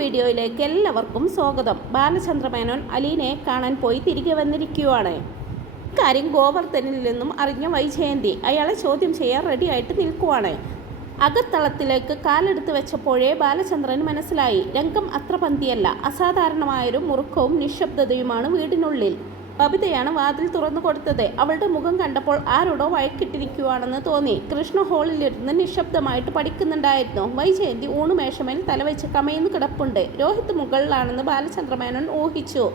വീഡിയോയിലേക്ക് എല്ലാവർക്കും സ്വാഗതം. ബാലചന്ദ്ര മേനോൻ അലീനയെ കാണാൻ പോയി തിരികെ വന്നിരിക്കുകയാണ്. ഇക്കാര്യം ഗോവർദ്ധനിൽ നിന്നും അറിഞ്ഞ വൈജയന്തി അയാളെ ചോദ്യം ചെയ്യാൻ റെഡിയായിട്ട് നിൽക്കുവാണ്. അകത്തളത്തിലേക്ക് കാലെടുത്ത് വെച്ചപ്പോഴേ ബാലചന്ദ്രന് മനസ്സിലായി രംഗം അത്ര പന്തിയല്ല. അസാധാരണമായൊരു മുറുക്കവും നിശബ്ദതയുമാണ് വീടിനുള്ളിൽ. ബബിതയാണ് വാതിൽ തുറന്നു കൊടുത്തത്. അവളുടെ മുഖം കണ്ടപ്പോൾ ആരോടോ വഴക്കിട്ടിരിക്കുവാണെന്ന് തോന്നി. കൃഷ്ണ ഹാളിലിരുന്ന് നിശബ്ദമായിട്ട് പഠിക്കുന്നുണ്ടായിരുന്നു. വൈജയന്തി ഊണുമേശമേൽ തലവെച്ച് കമയുന്നു കിടപ്പുണ്ട്. രോഹിത് മുകളിലാണെന്ന് ബാലചന്ദ്ര മേനോൻ ഊഹിച്ചു.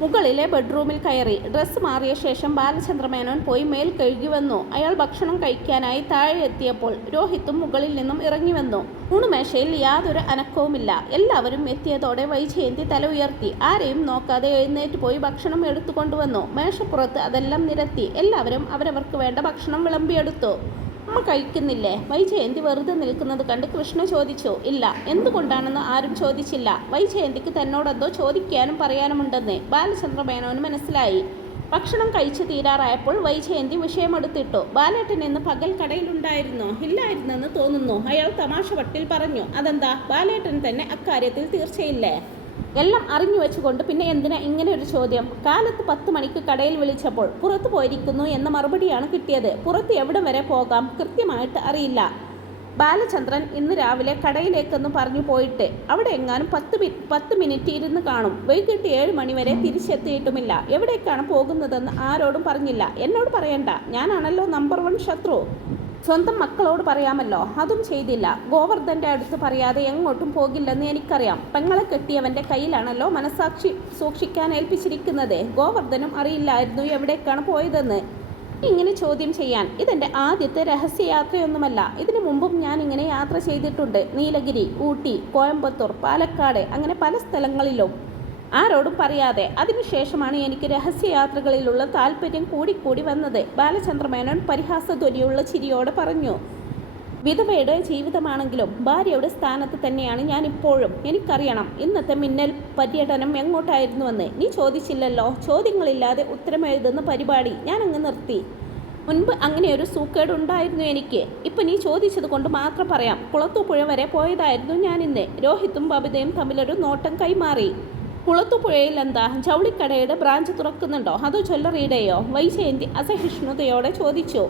മുകളിലെ ബെഡ്റൂമിൽ കയറി ഡ്രസ്സ് മാറിയ ശേഷം ബാലചന്ദ്ര മേനോൻ പോയി മേൽ കഴുകി വന്നു. അയാൾ ഭക്ഷണം കഴിക്കാനായി താഴെ എത്തിയപ്പോൾ രോഹിത്തും മുകളിൽ നിന്നും ഇറങ്ങി വന്നു. ഊണുമേശയിൽ യാതൊരു അനക്കവുമില്ല. എല്ലാവരും എത്തിയതോടെ വൈജയന്തി തല ഉയർത്തി. ആരെയും നോക്കാതെ എഴുന്നേറ്റ് പോയി ഭക്ഷണം എടുത്തുകൊണ്ടുവന്നു. മേശപ്പുറത്ത് അതെല്ലാം നിരത്തി. എല്ലാവരും അവരവർക്ക് വേണ്ട ഭക്ഷണം വിളമ്പിയെടുത്തു. അമ്മ കഴിക്കുന്നില്ലേ? വൈജയന്തി വെറുതെ നിൽക്കുന്നത് കണ്ട് കൃഷ്ണ ചോദിച്ചു. ഇല്ല. എന്തുകൊണ്ടാണെന്ന് ആരും ചോദിച്ചില്ല. വൈജയന്തിക്ക് തന്നോടെന്തോ ചോദിക്കാനും പറയാനുമുണ്ടെന്ന് ബാലചന്ദ്ര മേനോന് മനസ്സിലായി. ഭക്ഷണം കഴിച്ചു തീരാറായപ്പോൾ വൈജയന്തി വിഷയമെടുത്തിട്ടു. ബാലേട്ടൻ ഇന്ന് പകൽ കടയിലുണ്ടായിരുന്നോ? ഇല്ലായിരുന്നെന്ന് തോന്നുന്നു. അയാൾ തമാശ വട്ടിൽ പറഞ്ഞു. അതെന്താ? ബാലേട്ടൻ തന്നെ അക്കാര്യത്തിൽ തീർച്ചയില്ലേ? എല്ലാം അറിഞ്ഞു വെച്ചുകൊണ്ട് പിന്നെ എന്തിനാ ഇങ്ങനെ ഒരു ചോദ്യം? കാലത്ത് 10 മണിക്ക് കടയിൽ വിളിച്ചപ്പോൾ പുറത്തു പോയിരിക്കുന്നു എന്ന മറുപടിയാണ് കിട്ടിയത്. പുറത്ത് എവിടെ വരെ പോകാം കൃത്യമായിട്ട് അറിയില്ല. ബാലചന്ദ്രൻ ഇന്ന് രാവിലെ കടയിലേക്കെന്ന് പറഞ്ഞു പോയിട്ട് അവിടെ എങ്ങാനും 10 മിനിറ്റ് ഇരുന്ന് കാണും. വൈകിട്ട് 7 മണി വരെ തിരിച്ചെത്തിയിട്ടുമില്ല. എവിടേക്കാണ് പോകുന്നതെന്ന് ആരോടും പറഞ്ഞില്ല. എന്നോട് പറയണ്ട, ഞാനാണല്ലോ നമ്പർ 1 ശത്രു. സ്വന്തം മക്കളോട് പറയാമല്ലോ, അതും ചെയ്തില്ല. ഗോവർദ്ധൻ്റെ അടുത്ത് പറയാതെ എങ്ങോട്ടും പോകില്ലെന്ന് എനിക്കറിയാം. പെങ്ങളെ കെട്ടിയവൻ്റെ കയ്യിലാണല്ലോ മനസാക്ഷി സൂക്ഷിക്കാൻ ഏൽപ്പിച്ചിരിക്കുന്നത്. ഗോവർദ്ധനും അറിയില്ലായിരുന്നു എവിടേക്കാണ് പോയതെന്ന്. ഇങ്ങനെ ചോദ്യം ചെയ്യാൻ ഇതെൻ്റെ ആദ്യത്തെ രഹസ്യയാത്രയൊന്നുമല്ല. ഇതിനു മുമ്പും ഞാൻ ഇങ്ങനെ യാത്ര ചെയ്തിട്ടുണ്ട്. നീലഗിരി, ഊട്ടി, കോയമ്പത്തൂർ, പാലക്കാട്, അങ്ങനെ പല സ്ഥലങ്ങളിലും ആരോടും പറയാതെ. അതിനുശേഷമാണ് എനിക്ക് രഹസ്യയാത്രകളിലുള്ള താല്പര്യം കൂടിക്കൂടി വന്നത്. ബാലചന്ദ്ര മേനോൻ പരിഹാസധ്വനിയുള്ള ചിരിയോടെ പറഞ്ഞു. വിധവയുടെ ജീവിതമാണെങ്കിലും ഭാര്യയുടെ സ്ഥാനത്ത് തന്നെയാണ് ഞാൻ ഇപ്പോഴും. എനിക്കറിയണം ഇന്നത്തെ മിന്നൽ പര്യടനം എങ്ങോട്ടായിരുന്നുവെന്ന്. നീ ചോദിച്ചില്ലല്ലോ. ചോദ്യങ്ങളില്ലാതെ ഉത്തരമെഴുതുന്ന പരിപാടി ഞാൻ അങ്ങ് നിർത്തി. മുൻപ് അങ്ങനെയൊരു സൂക്കേടുണ്ടായിരുന്നു എനിക്ക്. ഇപ്പം നീ ചോദിച്ചത് കൊണ്ട് മാത്രം പറയാം. കുളത്തൂപ്പുഴ വരെ പോയതായിരുന്നു ഞാനിന്ന്. രോഹിത്തും ബബിതയും തമ്മിലൊരു നോട്ടം കൈമാറി. കുളത്തുപുഴയിൽ എന്താ, ജൗളിക്കടയുടെ ബ്രാഞ്ച് തുറക്കുന്നുണ്ടോ അതോ ജ്വല്ലറിയുടെയോ? വൈജയന്തി അസഹിഷ്ണുതയോടെ ചോദിച്ചു.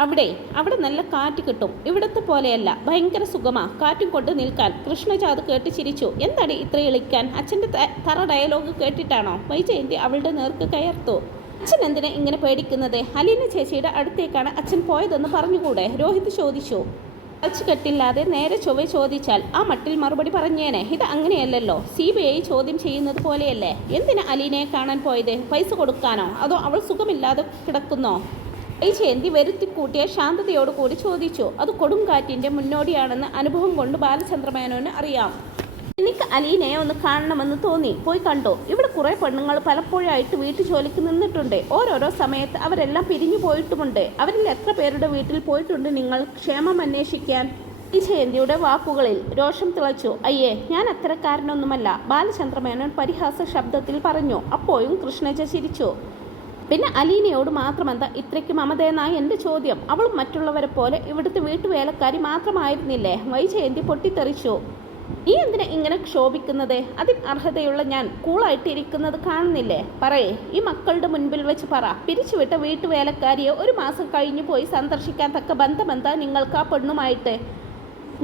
അവിടെ നല്ല കാറ്റ് കിട്ടും. ഇവിടത്തെ പോലെയല്ല, ഭയങ്കര സുഖമാ കാറ്റും കൊണ്ട് നിൽക്കാൻ. കൃഷ്ണജാത് കേട്ട് ചിരിച്ചു. എന്താടി ഇത്ര ഇളിക്കാൻ? അച്ഛൻ്റെ തറ ഡയലോഗ് കേട്ടിട്ടാണോ? വൈജയന്തി അവളുടെ നേർക്ക് കയർത്തു. അച്ഛൻ എന്തിനാ ഇങ്ങനെ പേടിക്കുന്നത്? അലീന ചേച്ചിയുടെ അടുത്തേക്കാണ് അച്ഛൻ പോയതെന്ന് പറഞ്ഞുകൂടെ? രോഹിത് ചോദിച്ചു. കെട്ടില്ലാതെ നേരെ ചൊവ്വെ ചോദിച്ചാൽ ആ മട്ടിൽ മറുപടി പറഞ്ഞേനെ. ഇത് അങ്ങനെയല്ലല്ലോ. CBI ചോദ്യം ചെയ്യുന്നത് പോലെയല്ലേ. എന്തിനാ അലീനയെ കാണാൻ പോയത്? പൈസ കൊടുക്കാനോ അതോ അവൾ സുഖമില്ലാതെ കിടക്കുന്നോ? വൈജയന്തി വരുത്തിക്കൂട്ടിയ ശാന്തതയോടുകൂടി ചോദിച്ചു. അത് കൊടുങ്കാറ്റിൻ്റെ മുന്നോടിയാണെന്ന് അനുഭവം കൊണ്ട് ബാലചന്ദ്ര മേനോന് അറിയാം. എനിക്ക് അലീനയെ ഒന്ന് കാണണമെന്ന് തോന്നി. പോയി കണ്ടു. ഇവിടെ കുറേ പെണ്ണുങ്ങൾ പലപ്പോഴായിട്ട് വീട്ടു ജോലിക്ക് നിന്നിട്ടുണ്ട്. ഓരോരോ സമയത്ത് അവരെല്ലാം പിരിഞ്ഞു പോയിട്ടുമുണ്ട്. അവരിൽ എത്ര പേരുടെ വീട്ടിൽ പോയിട്ടുണ്ട് നിങ്ങൾ ക്ഷേമം അന്വേഷിക്കാൻ? വൈജയന്തിയുടെ വാക്കുകളിൽ രോഷം തിളച്ചു. അയ്യേ, ഞാൻ അത്തരക്കാരനൊന്നുമല്ല, ബാലചന്ദ്ര മേനോൻ പരിഹാസ ശബ്ദത്തിൽ പറഞ്ഞു. അപ്പോഴും കൃഷ്ണജ ചിരിച്ചു. പിന്നെ അലീനയോട് മാത്രമെന്താ ഇത്രയ്ക്ക് മമതയെന്നായി എൻ്റെ ചോദ്യം. അവളും മറ്റുള്ളവരെ പോലെ ഇവിടുത്തെ വീട്ടുവേലക്കാരി മാത്രമായിരുന്നില്ലേ? വൈജയന്തി പൊട്ടിത്തെറിച്ചു. നീ എന്തിനാ ഇങ്ങനെ ക്ഷോഭിക്കുന്നത്? അതിന് അർഹതയുള്ള ഞാൻ കൂളായിട്ട് ഇരിക്കുന്നത് കാണുന്നില്ലേ? പറയേ, ഈ മക്കളുടെ മുൻപിൽ വെച്ച് പറ. പിരിച്ചുവിട്ട വീട്ടുവേലക്കാരിയെ 1 മാസം കഴിഞ്ഞു പോയി സന്ദർശിക്കാൻ തക്ക ബന്ധമെന്താ നിങ്ങൾക്ക് ആ പെണ്ണുമായിട്ട്?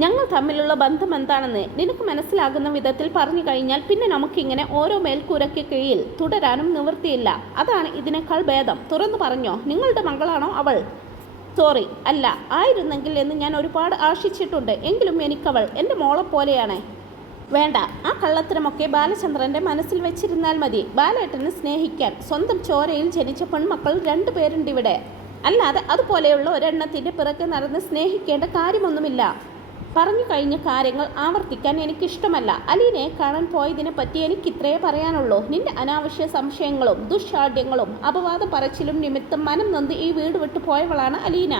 ഞങ്ങൾ തമ്മിലുള്ള ബന്ധം എന്താണെന്ന് നിനക്ക് മനസ്സിലാകുന്ന വിധത്തിൽ പറഞ്ഞു കഴിഞ്ഞാൽ പിന്നെ നമുക്കിങ്ങനെ ഓരോ മേൽക്കൂരയ്ക്ക് കീഴിൽ തുടരാനും നിവൃത്തിയില്ല. അതാണ് ഇതിനേക്കാൾ ഭേദം. തുറന്നു പറഞ്ഞോ, നിങ്ങളുടെ മകളാണോ അവൾ? സോറി, അല്ല. ആയിരുന്നെങ്കിൽ എന്ന് ഞാൻ ഒരുപാട് ആശിച്ചിട്ടുണ്ട്. എങ്കിലും എനിക്കവൾ എൻ്റെ മോളെപ്പോലെയാണ്. വേണ്ട, ആ കള്ളത്തരമൊക്കെ ബാലചന്ദ്രൻ്റെ മനസ്സിൽ വെച്ചിരുന്നാൽ മതി. ബാലേട്ടനെ സ്നേഹിക്കാൻ സ്വന്തം ചോരയിൽ ജനിച്ച പെൺമക്കൾ 2 പേരുണ്ടിവിടെ. അല്ലാതെ അതുപോലെയുള്ള ഒരെണ്ണത്തിൻ്റെ പിറകെ നടന്ന് സ്നേഹിക്കേണ്ട കാര്യമൊന്നുമില്ല. പറഞ്ഞു കഴിഞ്ഞ കാര്യങ്ങൾ ആവർത്തിക്കാൻ എനിക്കിഷ്ടമല്ല. അലീനയെ കാണാൻ പോയതിനെ പറ്റി എനിക്കിത്രയേ പറയാനുള്ളൂ. നിന്റെ അനാവശ്യ സംശയങ്ങളും ദുശ്ശാഠ്യങ്ങളും അപവാദ പറച്ചിലും നിമിത്തം മനം നൊന്ത് ഈ വീട് വിട്ടു പോയവളാണ് അലീന.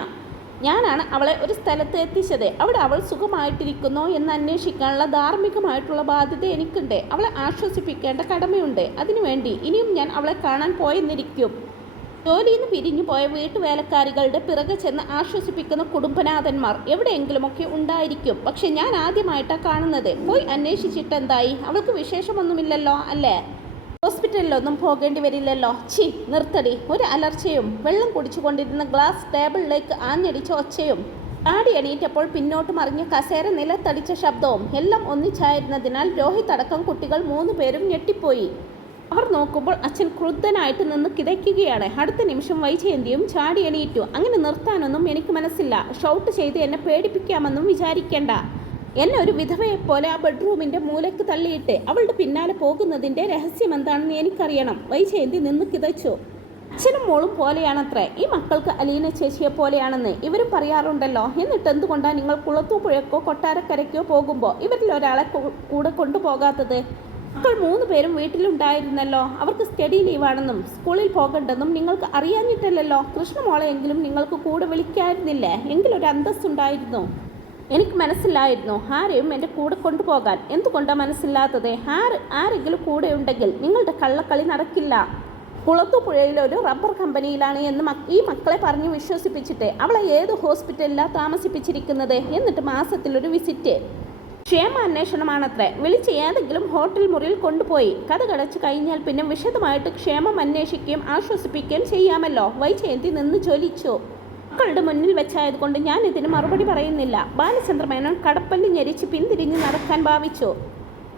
ഞാനാണ് അവളെ ഒരു സ്ഥലത്ത് എത്തിച്ചത്. അവിടെ അവൾ സുഖമായിട്ടിരിക്കുന്നോ എന്ന് അന്വേഷിക്കാനുള്ള ധാർമ്മികമായിട്ടുള്ള ബാധ്യത എനിക്കുണ്ട്. അവളെ ആശ്വസിപ്പിക്കേണ്ട കടമയുണ്ട്. അതിനുവേണ്ടി ഇനിയും ഞാൻ അവളെ കാണാൻ പോയെന്നിരിക്കും. ജോലിയിൽ നിന്ന് പിരിഞ്ഞു പോയ വീട്ടുവേലക്കാരികളുടെ പിറകെ ചെന്ന് ആശ്വസിപ്പിക്കുന്ന കുടുംബനാഥന്മാർ എവിടെയെങ്കിലുമൊക്കെ ഉണ്ടായിരിക്കും. പക്ഷെ ഞാൻ ആദ്യമായിട്ടാണ് കാണുന്നത്. പോയി അന്വേഷിച്ചിട്ടെന്തായി? അവൾക്ക് വിശേഷമൊന്നുമില്ലല്ലോ അല്ലേ? ഹോസ്പിറ്റലിലൊന്നും പോകേണ്ടി വരില്ലല്ലോ. നിർത്തടി. ഒരു അലർച്ചയും വെള്ളം കുടിച്ചുകൊണ്ടിരുന്ന ഗ്ലാസ് ടേബിളിലേക്ക് ആഞ്ഞടിച്ച ഒച്ചയും ആടി എണീറ്റപ്പോൾ പിന്നോട്ട് മറിഞ്ഞ കസേര നിലത്തടിച്ച ശബ്ദവും എല്ലാം ഒന്നിച്ചായിരുന്നതിനാൽ രോഹിത് അടക്കം കുട്ടികൾ 3 പേരും ഞെട്ടിപ്പോയി. അവർ നോക്കുമ്പോൾ അച്ഛൻ ക്രുദ്ധനായിട്ട് നിന്ന് കിതയ്ക്കുകയാണ്. അടുത്ത നിമിഷം വൈജയന്തിയും ചാടി എണീറ്റു. അങ്ങനെ നിർത്താനൊന്നും എനിക്ക് മനസ്സില്ല. ഷൗട്ട് ചെയ്ത് എന്നെ പേടിപ്പിക്കാമെന്നും വിചാരിക്കേണ്ട. എന്നെ ഒരു വിധവയെപ്പോലെ ആ ബെഡ്റൂമിൻ്റെ മൂലയ്ക്ക് തള്ളിയിട്ട് അവളുടെ പിന്നാലെ പോകുന്നതിൻ്റെ രഹസ്യം എന്താണെന്ന് എനിക്കറിയണം. വൈജയന്തി നിന്ന് കിതച്ചു. അച്ഛനും മോളും പോലെയാണത്രേ ഈ മക്കൾക്ക് അലീന ചേച്ചിയെ പോലെയാണെന്ന് ഇവരും പറയാറുണ്ടല്ലോ. എന്നിട്ട് എന്തുകൊണ്ടാണ് നിങ്ങൾ കുളത്തൂപ്പുഴക്കോ കൊട്ടാരക്കരയ്ക്കോ പോകുമ്പോൾ ഇവരിൽ ഒരാളെ കൂടെ കൊണ്ടുപോകാത്തത്? മക്കൾ 3 പേരും വീട്ടിലുണ്ടായിരുന്നല്ലോ. അവർക്ക് സ്റ്റഡി ലീവാണെന്നും സ്കൂളിൽ പോകണ്ടെന്നും നിങ്ങൾക്ക് അറിയാഞ്ഞിട്ടല്ലോ. കൃഷ്ണമോളെയെങ്കിലും നിങ്ങൾക്ക് കൂടെ വിളിക്കായിരുന്നില്ലേ? എങ്കിലൊരു അന്തസ്സുണ്ടായിരുന്നു. എനിക്ക് മനസ്സിലായിരുന്നു ആരെയും എൻ്റെ കൂടെ കൊണ്ടുപോകാൻ. എന്തുകൊണ്ടാണ് മനസ്സില്ലാത്തത്? ആരെങ്കിലും കൂടെ ഉണ്ടെങ്കിൽ നിങ്ങളുടെ കള്ളക്കളി നടക്കില്ല. കുളത്തൂപ്പുഴയിലെ ഒരു റബ്ബർ കമ്പനിയിലാണ് എന്ന് ഈ മക്കളെ പറഞ്ഞ് വിശ്വസിപ്പിച്ചിട്ട് അവളെ ഏത് ഹോസ്പിറ്റലിലാണ് താമസിപ്പിച്ചിരിക്കുന്നത്? എന്നിട്ട് മാസത്തിലൊരു വിസിറ്റ്. ക്ഷേമാന്വേഷണമാണത്രേ. വിളിച്ച് ഏതെങ്കിലും ഹോട്ടൽ മുറിയിൽ കൊണ്ടുപോയി കഥ കടച്ചു കഴിഞ്ഞാൽ പിന്നെ വിശദമായിട്ട് ക്ഷേമം അന്വേഷിക്കുകയും ആശ്വസിപ്പിക്കുകയും ചെയ്യാമല്ലോ. വൈജയന്തി നിന്ന് ജ്വലിച്ചു. മക്കളുടെ മുന്നിൽ വെച്ചായതുകൊണ്ട് ഞാൻ ഇതിന് മറുപടി പറയുന്നില്ല. ബാലചന്ദ്രമേനോൻ കടപ്പല്ലി ഞെരിച്ച് പിന്തിരിഞ്ഞ് നടക്കാൻ ഭാവിച്ചു.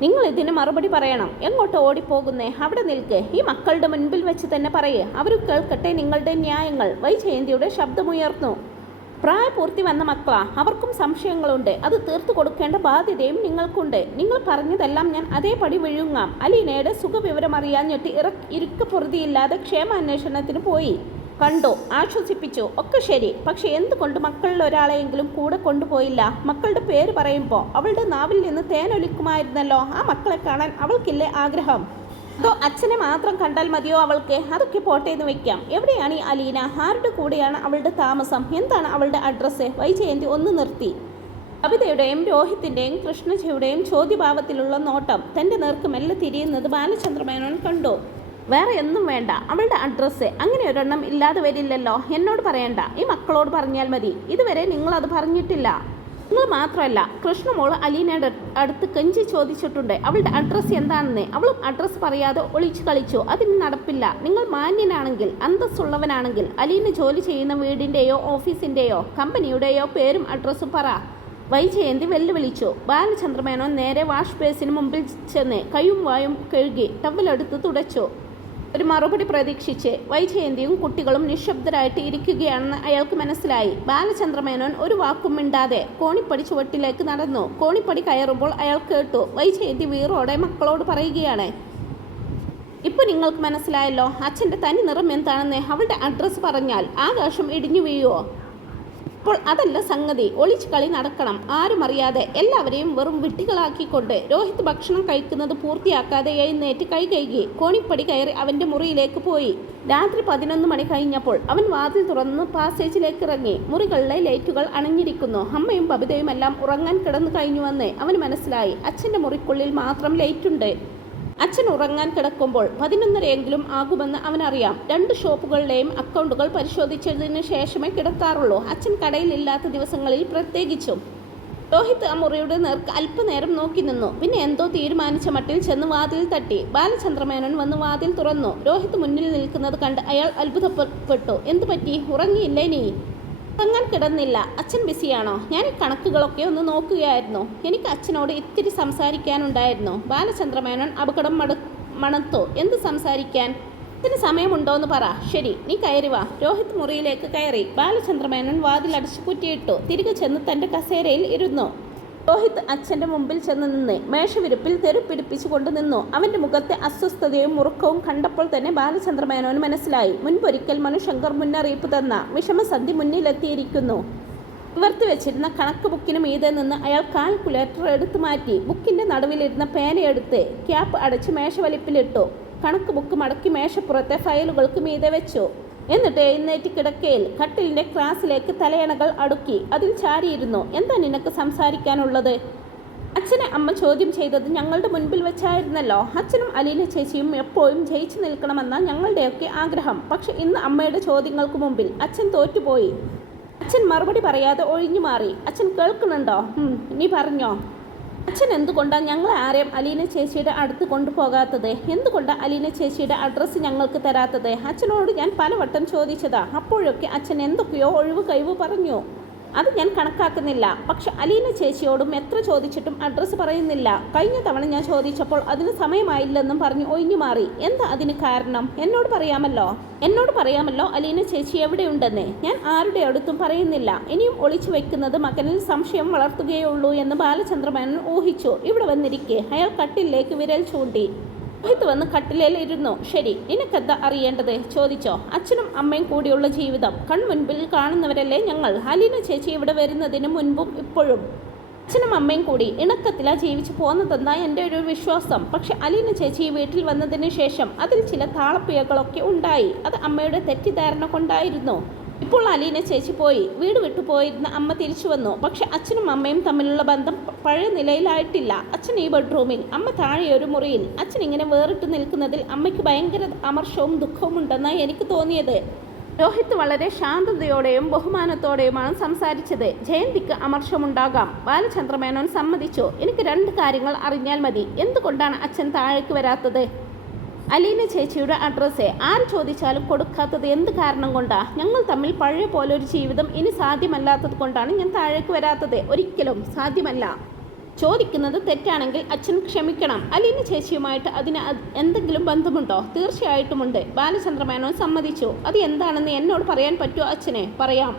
നിങ്ങൾ ഇതിന് മറുപടി പറയണം. എങ്ങോട്ട് ഓടിപ്പോകുന്നേ? അവിടെ നിൽക്ക്. ഈ മക്കളുടെ മുൻപിൽ വെച്ച് തന്നെ പറയേ. അവർ കേൾക്കട്ടെ നിങ്ങളുടെ ന്യായങ്ങൾ. വൈജയന്തിയുടെ ശബ്ദമുയർന്നു. പ്രായപൂർത്തി വന്ന മക്കളാ, അവർക്കും സംശയങ്ങളുണ്ട്. അത് തീർത്തു കൊടുക്കേണ്ട ബാധ്യതയും നിങ്ങൾക്കുണ്ട്. നിങ്ങൾ പറഞ്ഞതെല്ലാം ഞാൻ അതേപടി വിഴുങ്ങാം. അലീനയുടെ സുഖവിവരം അറിയാഞ്ഞിട്ട് ഇറുക്ക പൊറുതിയില്ലാതെ ക്ഷേമാന്വേഷണത്തിന് പോയി, കണ്ടു, ആശ്വസിപ്പിച്ചു, ഒക്കെ ശരി. പക്ഷെ എന്തുകൊണ്ട് മക്കളിൽ ഒരാളെയെങ്കിലും കൂടെ കൊണ്ടുപോയില്ല? മക്കളുടെ പേര് പറയുമ്പോൾ അവളുടെ നാവിൽ നിന്ന് തേനൊലിക്കുമായിരുന്നല്ലോ. ആ മക്കളെ കാണാൻ അവൾക്കില്ലേ ആഗ്രഹം? അതോ അച്ഛനെ മാത്രം കണ്ടാൽ മതിയോ അവൾക്ക്? അതൊക്കെ പോട്ടെ എന്ന് വെക്കാം. എവിടെയാണ് ഈ അലീന? ആരുടെ കൂടെയാണ് അവളുടെ താമസം? എന്താണ് അവളുടെ അഡ്രസ്സ്? വൈജയന്തി ഒന്ന് നിർത്തി. കവിതയുടെയും രോഹിത്തിൻ്റെയും കൃഷ്ണജിയുടെയും ചോദ്യഭാവത്തിലുള്ള നോട്ടം തൻ്റെ നേർക്ക് മെല്ലെ തിരിയുന്നത് ബാലചന്ദ്രമേനോൻ കണ്ടു. വേറെ ഒന്നും വേണ്ട, അവളുടെ അഡ്രസ്സ്. അങ്ങനെ ഒരെണ്ണം ഇല്ലാതെ വരില്ലല്ലോ. എന്നോട് പറയണ്ട, ഈ മക്കളോട് പറഞ്ഞാൽ മതി. ഇതുവരെ നിങ്ങളത് പറഞ്ഞിട്ടില്ല. നിങ്ങൾ മാത്രമല്ല, കൃഷ്ണമോൾ അലീനയുടെ അടുത്ത് കെഞ്ചി ചോദിച്ചിട്ടുണ്ട് അവളുടെ അഡ്രസ്സ് എന്താണെന്ന്. അവളും അഡ്രസ്സ് പറയാതെ ഒളിച്ചു കളിച്ചു. അതിന് നടപ്പില്ല. നിങ്ങൾ മാന്യനാണെങ്കിൽ, അന്തസ്സുള്ളവനാണെങ്കിൽ അലീന ജോലി ചെയ്യുന്ന വീടിൻ്റെയോ ഓഫീസിൻ്റെയോ കമ്പനിയുടെയോ പേരും അഡ്രസ്സും പറ. വൈജയന്തി വെല്ലുവിളിച്ചു. ബാലചന്ദ്രമേനോൻ നേരെ വാഷ് ബേസിന് മുമ്പിൽ ചെന്ന് കൈയും വായും കഴുകി ടവലെടുത്ത് തുടച്ചു. ഒരു മറുപടി പ്രതീക്ഷിച്ച് വൈജയന്തിയും കുട്ടികളും നിശബ്ദരായിട്ട് ഇരിക്കുകയാണെന്ന് അയാൾക്ക് മനസ്സിലായി. ബാലചന്ദ്രമേനോൻ ഒരു വാക്കും മിണ്ടാതെ കോണിപ്പടി ചുവട്ടിലേക്ക് നടന്നു. കോണിപ്പടി കയറുമ്പോൾ അയാൾ കേട്ടു വൈജയന്തി വീറോടെ മക്കളോട് പറയുകയാണ്. ഇപ്പോൾ നിങ്ങൾക്ക് മനസ്സിലായല്ലോ അച്ഛൻ്റെ തനി നിറം എന്താണെന്ന്. അവളുടെ അഡ്രസ്സ് പറഞ്ഞാൽ ആകാശം ഇടിഞ്ഞു വീഴുമോ? അപ്പോൾ അതല്ല സംഗതി. ഒളിച്ചു കളി നടക്കണം, ആരും അറിയാതെ, എല്ലാവരെയും വെറും വിട്ടികളാക്കിക്കൊണ്ട്. രോഹിത് ഭക്ഷണം കഴിക്കുന്നത് പൂർത്തിയാക്കാതെ എഴുന്നേറ്റ് കൈ കഴുകി കോണിപ്പടി കയറി അവൻ്റെ മുറിയിലേക്ക് പോയി. രാത്രി 11 മണി കഴിഞ്ഞപ്പോൾ അവൻ വാതിൽ തുറന്ന് പാസേജിലേക്ക് ഇറങ്ങി. മുറികളിലെ ലൈറ്റുകൾ അണഞ്ഞിരിക്കുന്നു. അമ്മയും ബബിതയും എല്ലാം ഉറങ്ങാൻ കിടന്നു കഴിഞ്ഞുവെന്ന് അവന് മനസ്സിലായി. അച്ഛൻ്റെ മുറിക്കുള്ളിൽ മാത്രം ലൈറ്റുണ്ട്. അച്ഛൻ ഉറങ്ങാൻ കിടക്കുമ്പോൾ 11:30 ആകുമെന്ന് അവനറിയാം. 2 ഷോപ്പുകളിലെയും അക്കൗണ്ടുകൾ പരിശോധിച്ചതിന് ശേഷമേ കിടക്കാറുള്ളൂ, അച്ഛൻ കടയിലില്ലാത്ത ദിവസങ്ങളിൽ പ്രത്യേകിച്ചും. രോഹിത് ആ മുറിയുടെ നേർക്ക് അല്പനേരം നോക്കി നിന്നു. പിന്നെ എന്തോ തീരുമാനിച്ച മട്ടിൽ ചെന്ന് വാതിൽ തട്ടി. ബാലചന്ദ്രമേനോൻ വന്ന് വാതിൽ തുറന്നു. രോഹിത് മുന്നിൽ നിൽക്കുന്നത് കണ്ട് അയാൾ അത്ഭുതപ്പെട്ടു. എന്തു പറ്റി? ഉറങ്ങിയില്ലേ നീ? ഉറങ്ങാൻ കിടന്നില്ല. അച്ഛൻ ബിസിയാണോ? ഞാൻ ഈ കണക്കുകളൊക്കെ ഒന്ന് നോക്കുകയായിരുന്നു. എനിക്ക് അച്ഛനോട് ഇത്തിരി സംസാരിക്കാനുണ്ടായിരുന്നു. ബാലചന്ദ്രമേനോൻ അപകടം മണത്തു. എന്ത് സംസാരിക്കാൻ? ഇതിന് സമയമുണ്ടോയെന്ന് പറ. ശരി, നീ കയറി വാ. രോഹിത് മുറിയിലേക്ക് കയറി. ബാലചന്ദ്രമേനോൻ വാതിലടച്ച് കുറ്റിയിട്ടു. തിരികെ ചെന്ന് തൻ്റെ കസേരയിൽ ഇരുന്നു. രോഹിത് അച്ഛൻ്റെ മുമ്പിൽ ചെന്ന് നിന്ന് മേശവിരിപ്പിൽ തെരുപ്പിടിപ്പിച്ചു കൊണ്ട് നിന്നു. അവൻ്റെ മുഖത്തെ അസ്വസ്ഥതയും മുറുക്കവും കണ്ടപ്പോൾ തന്നെ ബാലചന്ദ്രമേനോന് മനസ്സിലായി. മുൻപൊരിക്കൽ മനുശങ്കർ മുന്നറിയിപ്പ് തന്ന വിഷമസന്ധി മുന്നിലെത്തിയിരിക്കുന്നു. നിവർത്തി വെച്ചിരുന്ന കണക്ക് ബുക്കിന് മീതെ നിന്ന് അയാൾ കാൽക്കുലേറ്റർ എടുത്തു മാറ്റി. ബുക്കിൻ്റെ നടുവിലിരുന്ന പേനയെടുത്ത് ക്യാപ്പ് അടച്ച് മേശവലിപ്പിലിട്ടു. കണക്ക് ബുക്ക് മടക്കി മേശപ്പുറത്തെ ഫയലുകൾക്ക് മീതെ വെച്ചു. എന്നിട്ട് എഴുന്നേറ്റ് കിടക്കയിൽ കട്ടിലിൻ്റെ ക്ലാസ്സിലേക്ക് തലയണകൾ അടുക്കി അതിൽ ചാരിയിരുന്നു. എന്താ നിനക്ക് സംസാരിക്കാനുള്ളത്? അച്ഛനെ അമ്മ ചോദ്യം ചെയ്തത് ഞങ്ങളുടെ മുൻപിൽ വെച്ചായിരുന്നല്ലോ. അച്ഛനും അലീന ചേച്ചിയും എപ്പോഴും ജയിച്ചു നിൽക്കണമെന്ന ഞങ്ങളുടെയൊക്കെ ആഗ്രഹം. പക്ഷെ ഇന്ന് അമ്മയുടെ ചോദ്യങ്ങൾക്ക് മുമ്പിൽ അച്ഛൻ തോറ്റുപോയി. അച്ഛൻ മറുപടി പറയാതെ ഒഴിഞ്ഞു മാറി. അച്ഛൻ കേൾക്കുന്നുണ്ടോ? നീ പറഞ്ഞോ. അച്ഛൻ എന്തുകൊണ്ടാണ് ഞങ്ങളെ ആരെയും അലീന ചേച്ചിയുടെ അടുത്ത് കൊണ്ടുപോകാത്തത്? എന്തുകൊണ്ടാണ് അലീന ചേച്ചിയുടെ അഡ്രസ്സ് ഞങ്ങൾക്ക് തരാത്തത്? അച്ഛനോട് ഞാൻ പലവട്ടം ചോദിച്ചതാ. അപ്പോഴൊക്കെ അച്ഛൻ എന്തൊക്കെയോ ഒഴിവ് കഴിവ് പറഞ്ഞു. അത് ഞാൻ കണക്കാക്കുന്നില്ല. പക്ഷെ അലീന ചേച്ചിയോടും എത്ര ചോദിച്ചിട്ടും അഡ്രസ്സ് പറയുന്നില്ല. കഴിഞ്ഞ തവണ ഞാൻ ചോദിച്ചപ്പോൾ അതിന് സമയമായില്ലെന്നും പറഞ്ഞ് ഒഴിഞ്ഞു മാറി. എന്താ അതിന് കാരണം? എന്നോട് പറയാമല്ലോ അലീന ചേച്ചി എവിടെയുണ്ടെന്ന്. ഞാൻ ആരുടെ അടുത്തും പറയുന്നില്ല. ഇനിയും ഒളിച്ചു വെക്കുന്നത് മകനിൽ സംശയം വളർത്തുകയുള്ളൂ എന്ന് ബാലചന്ദ്രമേനോൻ ഊഹിച്ചു. ഇവിടെ വന്നിരിക്കെ അയാൾ കട്ടിലേക്ക് വിരൽ ചൂണ്ടി. രോഹിത് വന്ന് കട്ടിലേൽ ഇരുന്നു. ശരി, നിനക്കെന്താ അറിയേണ്ടത്? ചോദിച്ചോ. അച്ഛനും അമ്മയും കൂടിയുള്ള ജീവിതം കൺമുൻപിൽ കാണുന്നവരല്ലേ ഞങ്ങൾ. അലീന ചേച്ചി ഇവിടെ വരുന്നതിന് മുൻപും ഇപ്പോഴും അച്ഛനും അമ്മയും കൂടി ഇണക്കത്തിലാ ജീവിച്ചു പോന്നതെന്നാ എൻ്റെ ഒരു വിശ്വാസം. പക്ഷെ അലീന ചേച്ചി ഈ വീട്ടിൽ വന്നതിന് ശേഷം അതിൽ ചില താളപ്പിഴകളൊക്കെ ഉണ്ടായി. അത് അമ്മയുടെ തെറ്റിദ്ധാരണ കൊണ്ടായിരുന്നു. ഇപ്പോൾ അലീന ചേച്ചി പോയി. വീട് വിട്ടു പോയിരുന്ന അമ്മ തിരിച്ചു വന്നു. പക്ഷെ അച്ഛനും അമ്മയും തമ്മിലുള്ള ബന്ധം പഴയ നിലയിലായിട്ടില്ല. അച്ഛൻ ഈ ബെഡ്റൂമിൽ, അമ്മ താഴെ ഒരു മുറിയിൽ. അച്ഛൻ ഇങ്ങനെ വേറിട്ട് നിൽക്കുന്നതിൽ അമ്മയ്ക്ക് ഭയങ്കര അമർഷവും ദുഃഖവും ഉണ്ടെന്നാണ് എനിക്ക് തോന്നിയത്. രോഹിത് വളരെ ശാന്തതയോടെയും ബഹുമാനത്തോടെയുമാണ് സംസാരിച്ചത്. ജയന്തിക്ക് അമർഷമുണ്ടാകാം. ബാലചന്ദ്രമേനോൻ സമ്മതിച്ചു. എനിക്ക് 2 കാര്യങ്ങൾ അറിഞ്ഞാൽ മതി. എന്തുകൊണ്ടാണ് അച്ഛൻ താഴേക്ക് വരാത്തത്? അലീന ചേച്ചിയുടെ അഡ്രസ്സ് ആര് ചോദിച്ചാലും കൊടുക്കാത്തത് എന്ത് കാരണം കൊണ്ടാ? ഞങ്ങൾ തമ്മിൽ പഴയ പോലെ ഒരു ജീവിതം ഇനി സാധ്യമല്ലാത്തത് കൊണ്ടാണ് ഞാൻ താഴേക്ക് വരാത്തത്. ഒരിക്കലും സാധ്യമല്ല. ചോദിക്കുന്നത് തെറ്റാണെങ്കിൽ അച്ഛൻ ക്ഷമിക്കണം. അലീന ചേച്ചിയുമായിട്ട് അതിന് എന്തെങ്കിലും ബന്ധമുണ്ടോ? തീർച്ചയായിട്ടുമുണ്ട്. ബാലചന്ദ്രമേനോൻ സമ്മതിച്ചു. അത് എന്താണെന്ന് എന്നോട് പറയാൻ പറ്റുമോ അച്ഛനെ? പറയാം.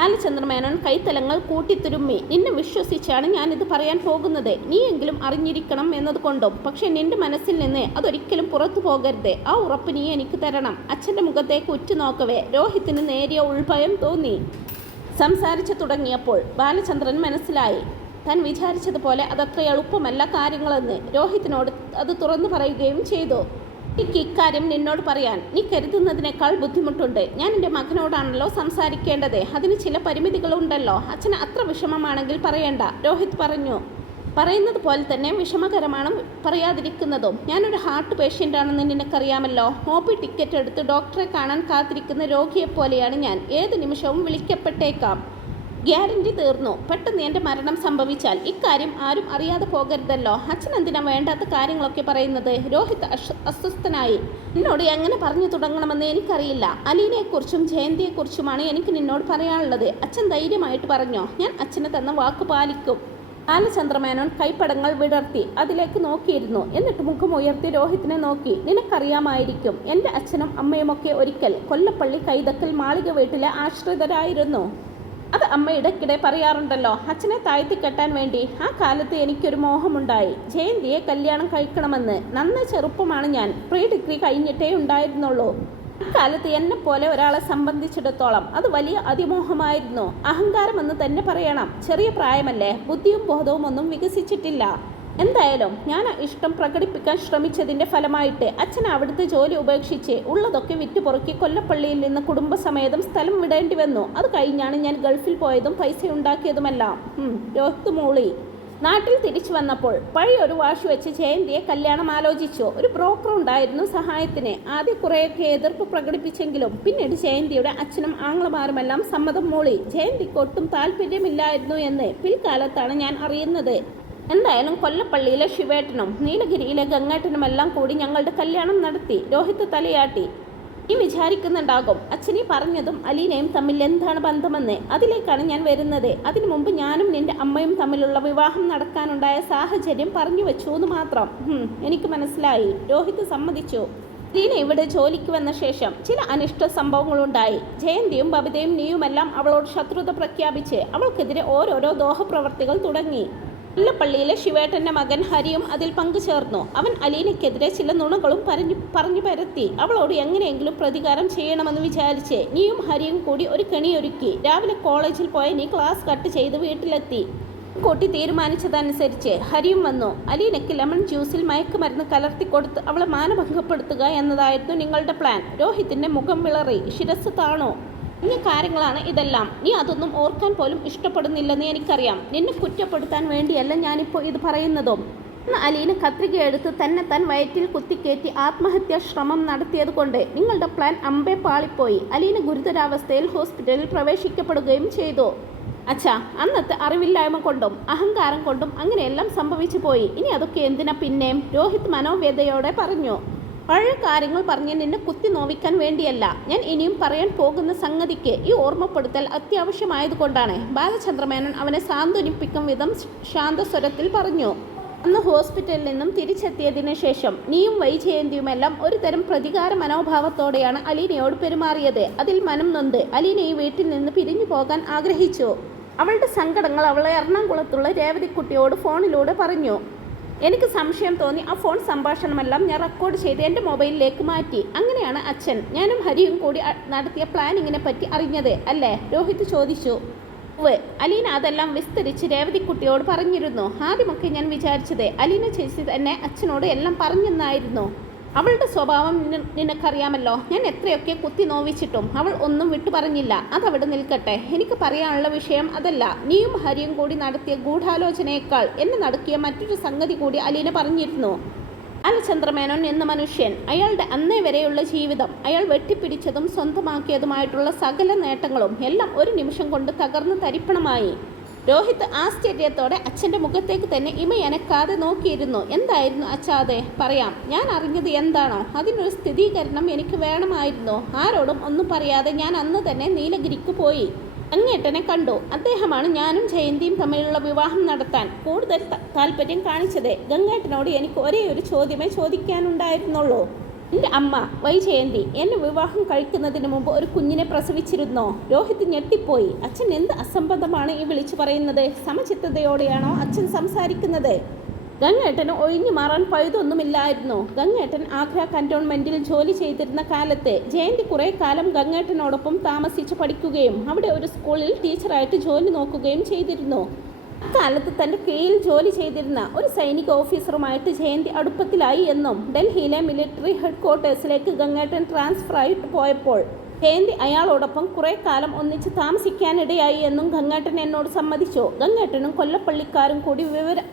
ബാലചന്ദ്രമേനോൻ കൈത്തലങ്ങൾ കൂട്ടിത്തുരുമ്മി. നിന്നെ വിശ്വസിച്ചാണ് ഞാനിത് പറയാൻ പോകുന്നത്. നീയെങ്കിലും അറിഞ്ഞിരിക്കണം എന്നതുകൊണ്ടും. പക്ഷെ നിന്റെ മനസ്സിൽ നിന്ന് അതൊരിക്കലും പുറത്തു പോകരുത്. ആ ഉറപ്പ് നീ എനിക്ക് തരണം. അച്ഛൻ്റെ മുഖത്തേക്ക് ഉറ്റുനോക്കവേ രോഹിത്തിന് നേരിയ ഉൾഭയം തോന്നി. സംസാരിച്ചു തുടങ്ങിയപ്പോൾ ബാലചന്ദ്രൻ മനസ്സിലായി താൻ വിചാരിച്ചതുപോലെ അതത്ര എളുപ്പമല്ല കാര്യങ്ങളെന്ന്. രോഹിത്തിനോട് അത് തുറന്നു പറയുകയും ചെയ്തു. എനിക്ക് ഇക്കാര്യം നിന്നോട് പറയാൻ നീ കരുതുന്നതിനേക്കാൾ ബുദ്ധിമുട്ടുണ്ട്. ഞാൻ എൻ്റെ മകനോടാണല്ലോ സംസാരിക്കേണ്ടത്. അതിന് ചില പരിമിതികളുണ്ടല്ലോ. അച്ഛന് അത്ര വിഷമമാണെങ്കിൽ പറയണ്ട, രോഹിത് പറഞ്ഞു. പറയുന്നത് പോലെ തന്നെ വിഷമകരമാണ് പറയാതിരിക്കുന്നതും. ഞാനൊരു ഹാർട്ട് പേഷ്യൻ്റാണെന്ന് നിനക്കറിയാമല്ലോ. OP ടിക്കറ്റ് എടുത്ത് ഡോക്ടറെ കാണാൻ കാത്തിരിക്കുന്ന രോഗിയെപ്പോലെയാണ് ഞാൻ. ഏത് നിമിഷവും വിളിക്കപ്പെട്ടേക്കാം. ഗ്യാരണ്ടി തീർന്നു. പെട്ടെന്ന് എൻ്റെ മരണം സംഭവിച്ചാൽ ഇക്കാര്യം ആരും അറിയാതെ പോകരുതല്ലോ. അച്ഛൻ എന്തിനാ വേണ്ടാത്ത കാര്യങ്ങളൊക്കെ പറയുന്നത്? രോഹിത് അസ്വസ്ഥനായി. നിന്നോട് എങ്ങനെ പറഞ്ഞു തുടങ്ങണമെന്ന് എനിക്കറിയില്ല. അലീനയെക്കുറിച്ചും ജയന്തിയെക്കുറിച്ചുമാണ് എനിക്ക് നിന്നോട് പറയാനുള്ളത്. അച്ഛൻ ധൈര്യമായിട്ട് പറഞ്ഞോ. ഞാൻ അച്ഛന് തന്ന വാക്ക് പാലിക്കും. ബാലചന്ദ്രമേനോൻ കൈപ്പടങ്ങൾ വിടർത്തി അതിലേക്ക് നോക്കിയിരുന്നു. എന്നിട്ട് മുഖം ഉയർത്തി രോഹിത്തിനെ നോക്കി. നിനക്കറിയാമായിരിക്കും, എൻ്റെ അച്ഛനും അമ്മയുമൊക്കെ ഒരിക്കൽ കൊല്ലപ്പള്ളി കൈതക്കൽ മാളിക വീട്ടിലെ ആശ്രിതരായിരുന്നു. അത് അമ്മ ഇടയ്ക്കിടെ പറയാറുണ്ടല്ലോ. അച്ഛനെ താഴ്ത്തി കെട്ടാൻ വേണ്ടി ആ കാലത്ത് എനിക്കൊരു മോഹമുണ്ടായി. ജയന്തിയെ കല്യാണം കഴിക്കണമെന്ന്. നന്നേ ചെറുപ്പമാണ് ഞാൻ. പ്രീ ഡിഗ്രി കഴിഞ്ഞിട്ടേ ഉണ്ടായിരുന്നുള്ളൂ. അക്കാലത്ത് എന്നെപ്പോലെ ഒരാളെ സംബന്ധിച്ചിടത്തോളം അത് വലിയ അതിമോഹമായിരുന്നു. അഹങ്കാരമെന്ന് തന്നെ പറയണം. ചെറിയ പ്രായമല്ലേ, ബുദ്ധിയും ബോധവും ഒന്നും വികസിച്ചിട്ടില്ല. എന്തായാലും ഞാൻ ഇഷ്ടം പ്രകടിപ്പിക്കാൻ ശ്രമിച്ചതിൻ്റെ ഫലമായിട്ട് അച്ഛൻ അവിടുത്തെ ജോലി ഉപേക്ഷിച്ച് ഉള്ളതൊക്കെ വിറ്റുപൊറുക്കി കൊല്ലപ്പള്ളിയിൽ നിന്ന് കുടുംബസമേതം സ്ഥലം വിടേണ്ടി വന്നു. അത് കഴിഞ്ഞാണ് ഞാൻ ഗൾഫിൽ പോയതും പൈസ ഉണ്ടാക്കിയതുമെല്ലാം. രോഹിത് മൂളി. നാട്ടിൽ തിരിച്ചു വന്നപ്പോൾ പഴയ ഒരു വാശി വെച്ച് ജയന്തിയെ കല്യാണം ആലോചിച്ചു. ഒരു ബ്രോക്കർ ഉണ്ടായിരുന്നു സഹായത്തിന്. ആദ്യം കുറേയൊക്കെ എതിർപ്പ് പ്രകടിപ്പിച്ചെങ്കിലും പിന്നീട് ജയന്തിയുടെ അച്ഛനും ആങ്ങളമാരുമെല്ലാം സമ്മതം മൂളി. ജയന്തിക്ക് ഒട്ടും താല്പര്യമില്ലായിരുന്നു എന്ന് പിൽക്കാലത്താണ് ഞാൻ അറിയുന്നത്. എന്തായാലും കൊല്ലപ്പള്ളിയിലെ ശിവേട്ടനും നീലഗിരിയിലെ ഗംഗേട്ടനുമെല്ലാം കൂടി ഞങ്ങളുടെ കല്യാണം നടത്തി. രോഹിത് തലയാട്ടി. നീ വിചാരിക്കുന്നുണ്ടാകും അച്ഛനീ പറഞ്ഞതും അലീനയും തമ്മിൽ എന്താണ് ബന്ധമെന്ന്. അതിലേക്കാണ് ഞാൻ വരുന്നത്. അതിനു മുമ്പ് ഞാനും നിന്റെ അമ്മയും തമ്മിലുള്ള വിവാഹം നടക്കാനുണ്ടായ സാഹചര്യം പറഞ്ഞു വെച്ചു എന്ന് മാത്രം. എനിക്ക് മനസ്സിലായി. രോഹിത് സമ്മതിച്ചു. അലീന ഇവിടെ ജോലിക്ക് വന്ന ശേഷം ചില അനിഷ്ട സംഭവങ്ങളുണ്ടായി. ജയന്തിയും ബബിതയും നീയുമെല്ലാം അവളോട് ശത്രുത പ്രഖ്യാപിച്ച് അവൾക്കെതിരെ ഓരോരോ ദ്രോഹപ്രവർത്തികൾ തുടങ്ങി. കൊല്ലപ്പള്ളിയിലെ ശിവേട്ടൻ്റെ മകൻ ഹരിയും അതിൽ പങ്കുചേർന്നു. അവൻ അലീനയ്ക്കെതിരെ ചില നുണകളും പറഞ്ഞു പരത്തി. അവളോട് എങ്ങനെയെങ്കിലും പ്രതികാരം ചെയ്യണമെന്ന് വിചാരിച്ച് നീയും ഹരിയും കൂടി ഒരു കെണിയൊരുക്കി. രാവിലെ കോളേജിൽ പോയ നീ ക്ലാസ് കട്ട് ചെയ്ത് വീട്ടിലെത്തി. കൂട്ടി തീരുമാനിച്ചതനുസരിച്ച് ഹരിയും വന്നു. അലീനയ്ക്ക് ലെമൺ ജ്യൂസിൽ മയക്കുമരുന്ന് കലർത്തിക്കൊടുത്ത് അവളെ മാനഭംഗപ്പെടുത്തുക എന്നതായിരുന്നു നിങ്ങളുടെ പ്ലാൻ. രോഹിത്തിൻ്റെ മുഖം വിളറി, ശിരസ് താണു. ഇനി കാര്യങ്ങളാണ് ഇതെല്ലാം. നീ അതൊന്നും ഓർക്കാൻ പോലും ഇഷ്ടപ്പെടുന്നില്ലെന്ന് എനിക്കറിയാം. നിന്നെ കുറ്റപ്പെടുത്താൻ വേണ്ടിയല്ല ഞാനിപ്പോൾ ഇത് പറയുന്നതും. അന്ന് അലീന കത്രികയെടുത്ത് താൻ വയറ്റിൽ കുത്തിക്കയറ്റി ആത്മഹത്യാ ശ്രമം നടത്തിയത് കൊണ്ട് നിങ്ങളുടെ പ്ലാൻ അമ്പേ പാളിപ്പോയി. അലീന ഗുരുതരാവസ്ഥയിൽ ഹോസ്പിറ്റലിൽ പ്രവേശിക്കപ്പെടുകയും ചെയ്തു. അച്ഛാ, അന്നത്തെ അറിവില്ലായ്മ കൊണ്ടും അഹങ്കാരം കൊണ്ടും അങ്ങനെയെല്ലാം സംഭവിച്ചു പോയി. ഇനി അതൊക്കെ എന്തിനാ പിന്നെയും? രോഹിത് മനോവ്യതയോടെ പറഞ്ഞു. പഴയ കാര്യങ്ങൾ പറഞ്ഞ് നിന്നെ കുത്തി നോവിക്കാൻ വേണ്ടിയല്ല. ഞാൻ ഇനിയും പറയാൻ പോകുന്ന സംഗതിക്ക് ഈ ഓർമ്മപ്പെടുത്തൽ അത്യാവശ്യമായതുകൊണ്ടാണ്. ബാലചന്ദ്രമേനോൻ അവനെ സാന്ത്വനിപ്പിക്കും വിധം ശാന്തസ്വരത്തിൽ പറഞ്ഞു. അന്ന് ഹോസ്പിറ്റലിൽ നിന്നും തിരിച്ചെത്തിയതിനു ശേഷം നീയും വൈജയന്തിയുമെല്ലാം ഒരു തരം പ്രതികാര മനോഭാവത്തോടെയാണ് അലീനയോട് പെരുമാറിയത്. അതിൽ മനം നൊന്ത് അലീന ഈ വീട്ടിൽ നിന്ന് പിരിഞ്ഞു പോകാൻ ആഗ്രഹിച്ചു. അവളുടെ സങ്കടങ്ങൾ അവളെ എറണാകുളത്തുള്ള രേവതിക്കുട്ടിയോട് ഫോണിലൂടെ പറഞ്ഞു. എനിക്ക് സംശയം തോന്നി ആ ഫോൺ സംഭാഷണമെല്ലാം ഞാൻ റെക്കോർഡ് ചെയ്ത് എൻ്റെ മൊബൈലിലേക്ക് മാറ്റി. അങ്ങനെയാണ് അച്ഛൻ, ഞാനും ഹരിയും കൂടി നടത്തിയ പ്ലാനിങ്ങിനെ പറ്റി അറിഞ്ഞത് അല്ലേ? രോഹിത് ചോദിച്ചു. അലീന അതെല്ലാം വിസ്തരിച്ച് രേവതിക്കുട്ടിയോട് പറഞ്ഞിരുന്നു. ആദ്യമൊക്കെ ഞാൻ വിചാരിച്ചത് അലീന ചേച്ചി തന്നെ അച്ഛനോട് എല്ലാം പറഞ്ഞെന്നായിരുന്നു. അവളുടെ സ്വഭാവം നിനക്കറിയാമല്ലോ. ഞാൻ എത്രയൊക്കെ കുത്തി നോവിച്ചിട്ടും അവൾ ഒന്നും വിട്ടു പറഞ്ഞില്ല. അതവിടെ നിൽക്കട്ടെ. എനിക്ക് പറയാനുള്ള വിഷയം അതല്ല. നീയും ഹരിയും കൂടി നടത്തിയ ഗൂഢാലോചനയേക്കാൾ എന്നെ നടക്കിയ മറ്റൊരു സംഗതി കൂടി അലീന പറഞ്ഞിരുന്നു. ബാലചന്ദ്രമേനോൻ എന്ന മനുഷ്യൻ, അയാളുടെ അന്നേ വരെയുള്ള ജീവിതം, അയാൾ വെട്ടിപ്പിടിച്ചതും സ്വന്തമാക്കിയതുമായിട്ടുള്ള സകല നേട്ടങ്ങളും എല്ലാം ഒരു നിമിഷം കൊണ്ട് തകർന്ന് തരിപ്പണമായി. രോഹിത് ആശ്ചര്യത്തോടെ അച്ഛൻ്റെ മുഖത്തേക്ക് തന്നെ ഇമയനക്കാതെ നോക്കിയിരുന്നു. എന്തായിരുന്നു അച്ഛാ അത്? പറയാം. ഞാൻ അറിഞ്ഞത് എന്താണോ അതിനൊരു സ്ഥിരീകരണം എനിക്ക് വേണമായിരുന്നു. ആരോടും ഒന്നും പറയാതെ ഞാൻ അന്ന് തന്നെ നീലഗിരിക്ക് പോയി. അങ്ങേട്ടനെ കണ്ടു. അദ്ദേഹമാണ് ഞാനും ജയന്തിയും തമ്മിലുള്ള വിവാഹം നടത്താൻ കൂടുതൽ താല്പര്യം കാണിച്ചത്. ഗംഗേട്ടനോട് എനിക്ക് ഒരേ ഒരു ചോദ്യമേ ചോദിക്കാനുണ്ടായിരുന്നുള്ളൂ. എൻ്റെ അമ്മ വൈജയന്തി എന്നെ വിവാഹം കഴിക്കുന്നതിന് മുമ്പ് ഒരു കുഞ്ഞിനെ പ്രസവിച്ചിരുന്നോ? രോഹിത് ഞെട്ടിപ്പോയി. അച്ഛൻ എന്ത് അസംബന്ധമാണ് ഈ വിളിച്ചു പറയുന്നത്? സമചിത്തതയോടെയാണോ അച്ഛൻ സംസാരിക്കുന്നത്? ഗംഗേട്ടന് ഒഴിഞ്ഞു മാറാൻ പഴുതൊന്നുമില്ലായിരുന്നു. ഗംഗേട്ടൻ ആഗ്ര കന്റോൺമെന്റിൽ ജോലി ചെയ്തിരുന്ന കാലത്ത് ജയന്തി കുറേ കാലം ഗംഗേട്ടനോടൊപ്പം താമസിച്ച് പഠിക്കുകയും അവിടെ ഒരു സ്കൂളിൽ ടീച്ചറായിട്ട് ജോലി നോക്കുകയും ചെയ്തിരുന്നു. അക്കാലത്ത് തൻ്റെ കീഴിൽ ജോലി ചെയ്തിരുന്ന ഒരു സൈനിക ഓഫീസറുമായിട്ട് ജയന്തി അടുപ്പത്തിലായി എന്നും ഡൽഹിയിലെ മിലിറ്ററി ഹെഡ്ക്വാർട്ടേഴ്സിലേക്ക് ഗംഗേട്ടൻ ട്രാൻസ്ഫർ ആയിട്ട് പോയപ്പോൾ ജയന്തി അയാളോടൊപ്പം കുറേ കാലം ഒന്നിച്ച് താമസിക്കാനിടയായി എന്നും ഗംഗേട്ടൻ എന്നോട് സമ്മതിച്ചു. ഗംഗേട്ടനും കൊല്ലപ്പള്ളിക്കാരും കൂടി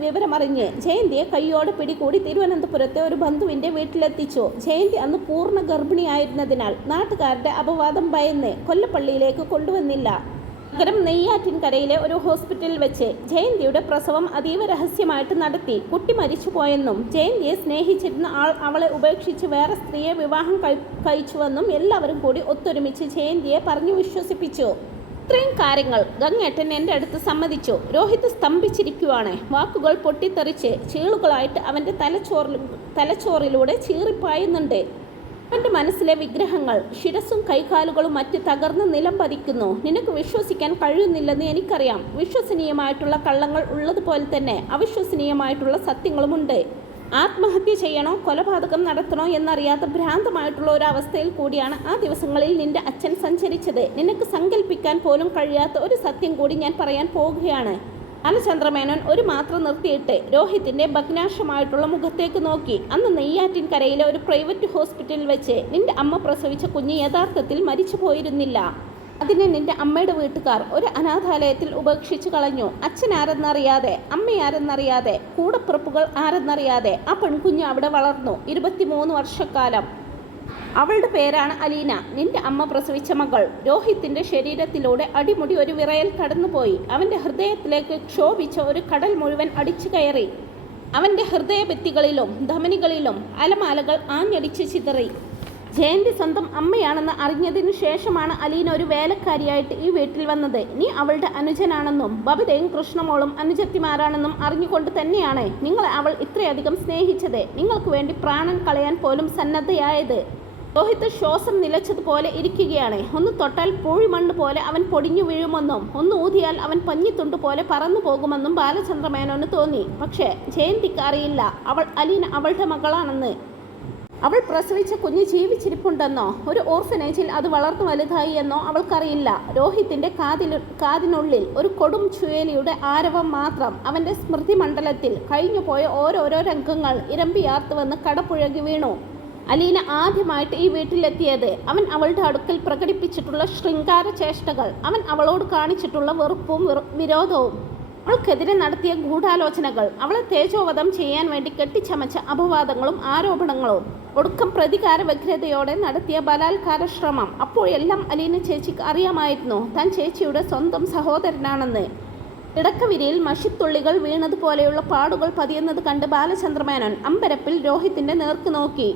വിവരമറിഞ്ഞ് ജയന്തിയെ കയ്യോടെ പിടികൂടി തിരുവനന്തപുരത്തെ ഒരു ബന്ധുവിൻ്റെ വീട്ടിലെത്തിച്ചു. ജയന്തി അന്ന് പൂർണ്ണ ഗർഭിണിയായിരുന്നതിനാൽ നാട്ടുകാരുടെ അപവാദം ഭയന്ന് കൊല്ലപ്പള്ളിയിലേക്ക് കൊണ്ടുവന്നില്ല. പകരം നെയ്യാറ്റിൻകരയിലെ ഒരു ഹോസ്പിറ്റലിൽ വെച്ച് ജയന്തിയുടെ പ്രസവം അതീവ രഹസ്യമായിട്ട് നടത്തി. കുട്ടി മരിച്ചുപോയെന്നും ജയന്തിയെ സ്നേഹിച്ചിരുന്ന ആൾ അവളെ ഉപേക്ഷിച്ച് വേറെ സ്ത്രീയെ വിവാഹം കഴിച്ചുവെന്നും എല്ലാവരും കൂടി ഒത്തൊരുമിച്ച് ജയന്തിയെ പറഞ്ഞു വിശ്വസിപ്പിച്ചു. ഇത്രയും കാര്യങ്ങൾ ഗംഗേട്ടൻ എൻ്റെ അടുത്ത് സമ്മതിച്ചു. രോഹിത് സ്തംഭിച്ചിരിക്കുവാണ്. വാക്കുകൾ പൊട്ടിത്തെറിച്ച് ചീളുകളായിട്ട് അവൻ്റെ തലച്ചോറിലൂടെ ചീറിപ്പായുന്നുണ്ട്. അവൻ്റെ മനസ്സിലെ വിഗ്രഹങ്ങൾ, ശിരസും കൈകാലുകളും മറ്റ് തകർന്ന് നിലം പതിക്കുന്നു. നിനക്ക് വിശ്വസിക്കാൻ കഴിയുന്നില്ലെന്ന് എനിക്കറിയാം. വിശ്വസനീയമായിട്ടുള്ള കള്ളങ്ങൾ ഉള്ളതുപോലെ തന്നെ അവിശ്വസനീയമായിട്ടുള്ള സത്യങ്ങളുമുണ്ട്. ആത്മഹത്യ ചെയ്യണോ കൊലപാതകം നടത്തണോ എന്നറിയാത്ത ഭ്രാന്തമായിട്ടുള്ള ഒരു അവസ്ഥയിൽ കൂടിയാണ് ആ ദിവസങ്ങളിൽ നിന്റെ അച്ഛൻ സഞ്ചരിച്ചത്. നിനക്ക് സങ്കല്പിക്കാൻ പോലും കഴിയാത്ത ഒരു സത്യം കൂടി ഞാൻ പറയാൻ പോകുകയാണ്. ബാലചന്ദ്രമേനോൻ ഒരു മാത്രം നിർത്തിയിട്ട് രോഹിത്തിൻ്റെ ഭഗ്നാശമായിട്ടുള്ള മുഖത്തേക്ക് നോക്കി. അന്ന് നെയ്യാറ്റിൻകരയിലെ ഒരു പ്രൈവറ്റ് ഹോസ്പിറ്റലിൽ വെച്ച് നിന്റെ അമ്മ പ്രസവിച്ച കുഞ്ഞ് യഥാർത്ഥത്തിൽ മരിച്ചു പോയിരുന്നില്ല. അതിനെ നിന്റെ അമ്മയുടെ വീട്ടുകാർ ഒരു അനാഥാലയത്തിൽ ഉപേക്ഷിച്ചു കളഞ്ഞു. അച്ഛൻ ആരെന്നറിയാതെ, അമ്മയാരെന്നറിയാതെ, കൂടപ്പിറപ്പുകൾ ആരെന്നറിയാതെ ആ പെൺകുഞ്ഞ് അവിടെ വളർന്നു 23 വർഷക്കാലം. അവളുടെ പേരാണ് അലീന, നിന്റെ അമ്മ പ്രസവിച്ച മകൾ. രോഹിത്തിൻ്റെ ശരീരത്തിലൂടെ അടിമുടി ഒരു വിറയൽ കടന്നുപോയി. അവൻ്റെ ഹൃദയത്തിലേക്ക് ക്ഷോഭിച്ച ഒരു കടൽ മുഴുവൻ അടിച്ചു കയറി. അവൻ്റെ ഹൃദയഭിത്തികളിലും ധമനികളിലും അലമാലകൾ ആഞ്ഞടിച്ച് ചിതറി. ജയന്തി സ്വന്തം അമ്മയാണെന്ന് അറിഞ്ഞതിനു ശേഷമാണ് അലീന ഒരു വേലക്കാരിയായിട്ട് ഈ വീട്ടിൽ വന്നത്. നീ അവളുടെ അനുജനാണെന്നും ബബിതയും കൃഷ്ണമോളും അനുജത്തിമാരാണെന്നും അറിഞ്ഞുകൊണ്ട് തന്നെയാണ് നിങ്ങളെ അവൾ ഇത്രയധികം സ്നേഹിച്ചത്. നിങ്ങൾക്ക് വേണ്ടി പ്രാണൻ കളയാൻ പോലും സന്നദ്ധയായത്. രോഹിത് ശ്വാസം നിലച്ചതുപോലെ ഇരിക്കുകയാണ്. ഒന്ന് തൊട്ടാൽ പൂഴിമണ്ണ് പോലെ അവൻ പൊടിഞ്ഞു വീഴുമെന്നും ഒന്ന് ഊതിയാൽ അവൻ പഞ്ഞിത്തുണ്ട് പോലെ പറന്നു പോകുമെന്നും ബാലചന്ദ്രമേനോന് തോന്നി. പക്ഷേ ജയന്തിക്ക് അറിയില്ല അലീന അവളുടെ മകളാണെന്ന്. അവൾ പ്രസവിച്ച കുഞ്ഞ് ജീവിച്ചിരിപ്പുണ്ടെന്നോ ഒരു ഓർഫനേജിൽ അത് വളർന്നു വലുതായി എന്നോ അവൾക്കറിയില്ല. രോഹിത്തിൻ്റെ കാതിനുള്ളിൽ ഒരു കൊടും ചുഴലിയുടെ ആരവം മാത്രം. അവൻ്റെ സ്മൃതി മണ്ഡലത്തിൽ കഴിഞ്ഞുപോയ ഓരോരോ രംഗങ്ങൾ ഇരമ്പിയാർത്തുവന്ന് കടപുഴകി വീണു. അലീന ആദ്യമായിട്ട് ഈ വീട്ടിലെത്തിയത്. അവൻ അവളുടെ അടുക്കൽ പ്രകടിപ്പിച്ചിട്ടുള്ള ശൃംഗാര ചേഷ്ടകൾ, അവൻ അവളോട് കാണിച്ചിട്ടുള്ള വെറുപ്പും വിരോധവും, അവൾക്കെതിരെ നടത്തിയ ഗൂഢാലോചനകൾ, അവളെ തേജോവധം ചെയ്യാൻ വേണ്ടി കെട്ടിച്ചമച്ച അപവാദങ്ങളും ആരോപണങ്ങളും, ഒടുക്കം പ്രതികാര വ്യഗ്രതയോടെ നടത്തിയ ബലാത്കാര ശ്രമം. അപ്പോഴെല്ലാം അലീന ചേച്ചിക്ക് അറിയാമായിരുന്നു താൻ ചേച്ചിയുടെ സ്വന്തം സഹോദരനാണെന്ന്. കിടക്കവിരിയിൽ മഷിത്തുള്ളികൾ വീണതുപോലെയുള്ള പാടുകൾ പതിയുന്നത് കണ്ട് ബാലചന്ദ്രമേനോൻ അമ്പരപ്പിൽ രോഹിത്തിന്റെ നേർക്ക് നോക്കി.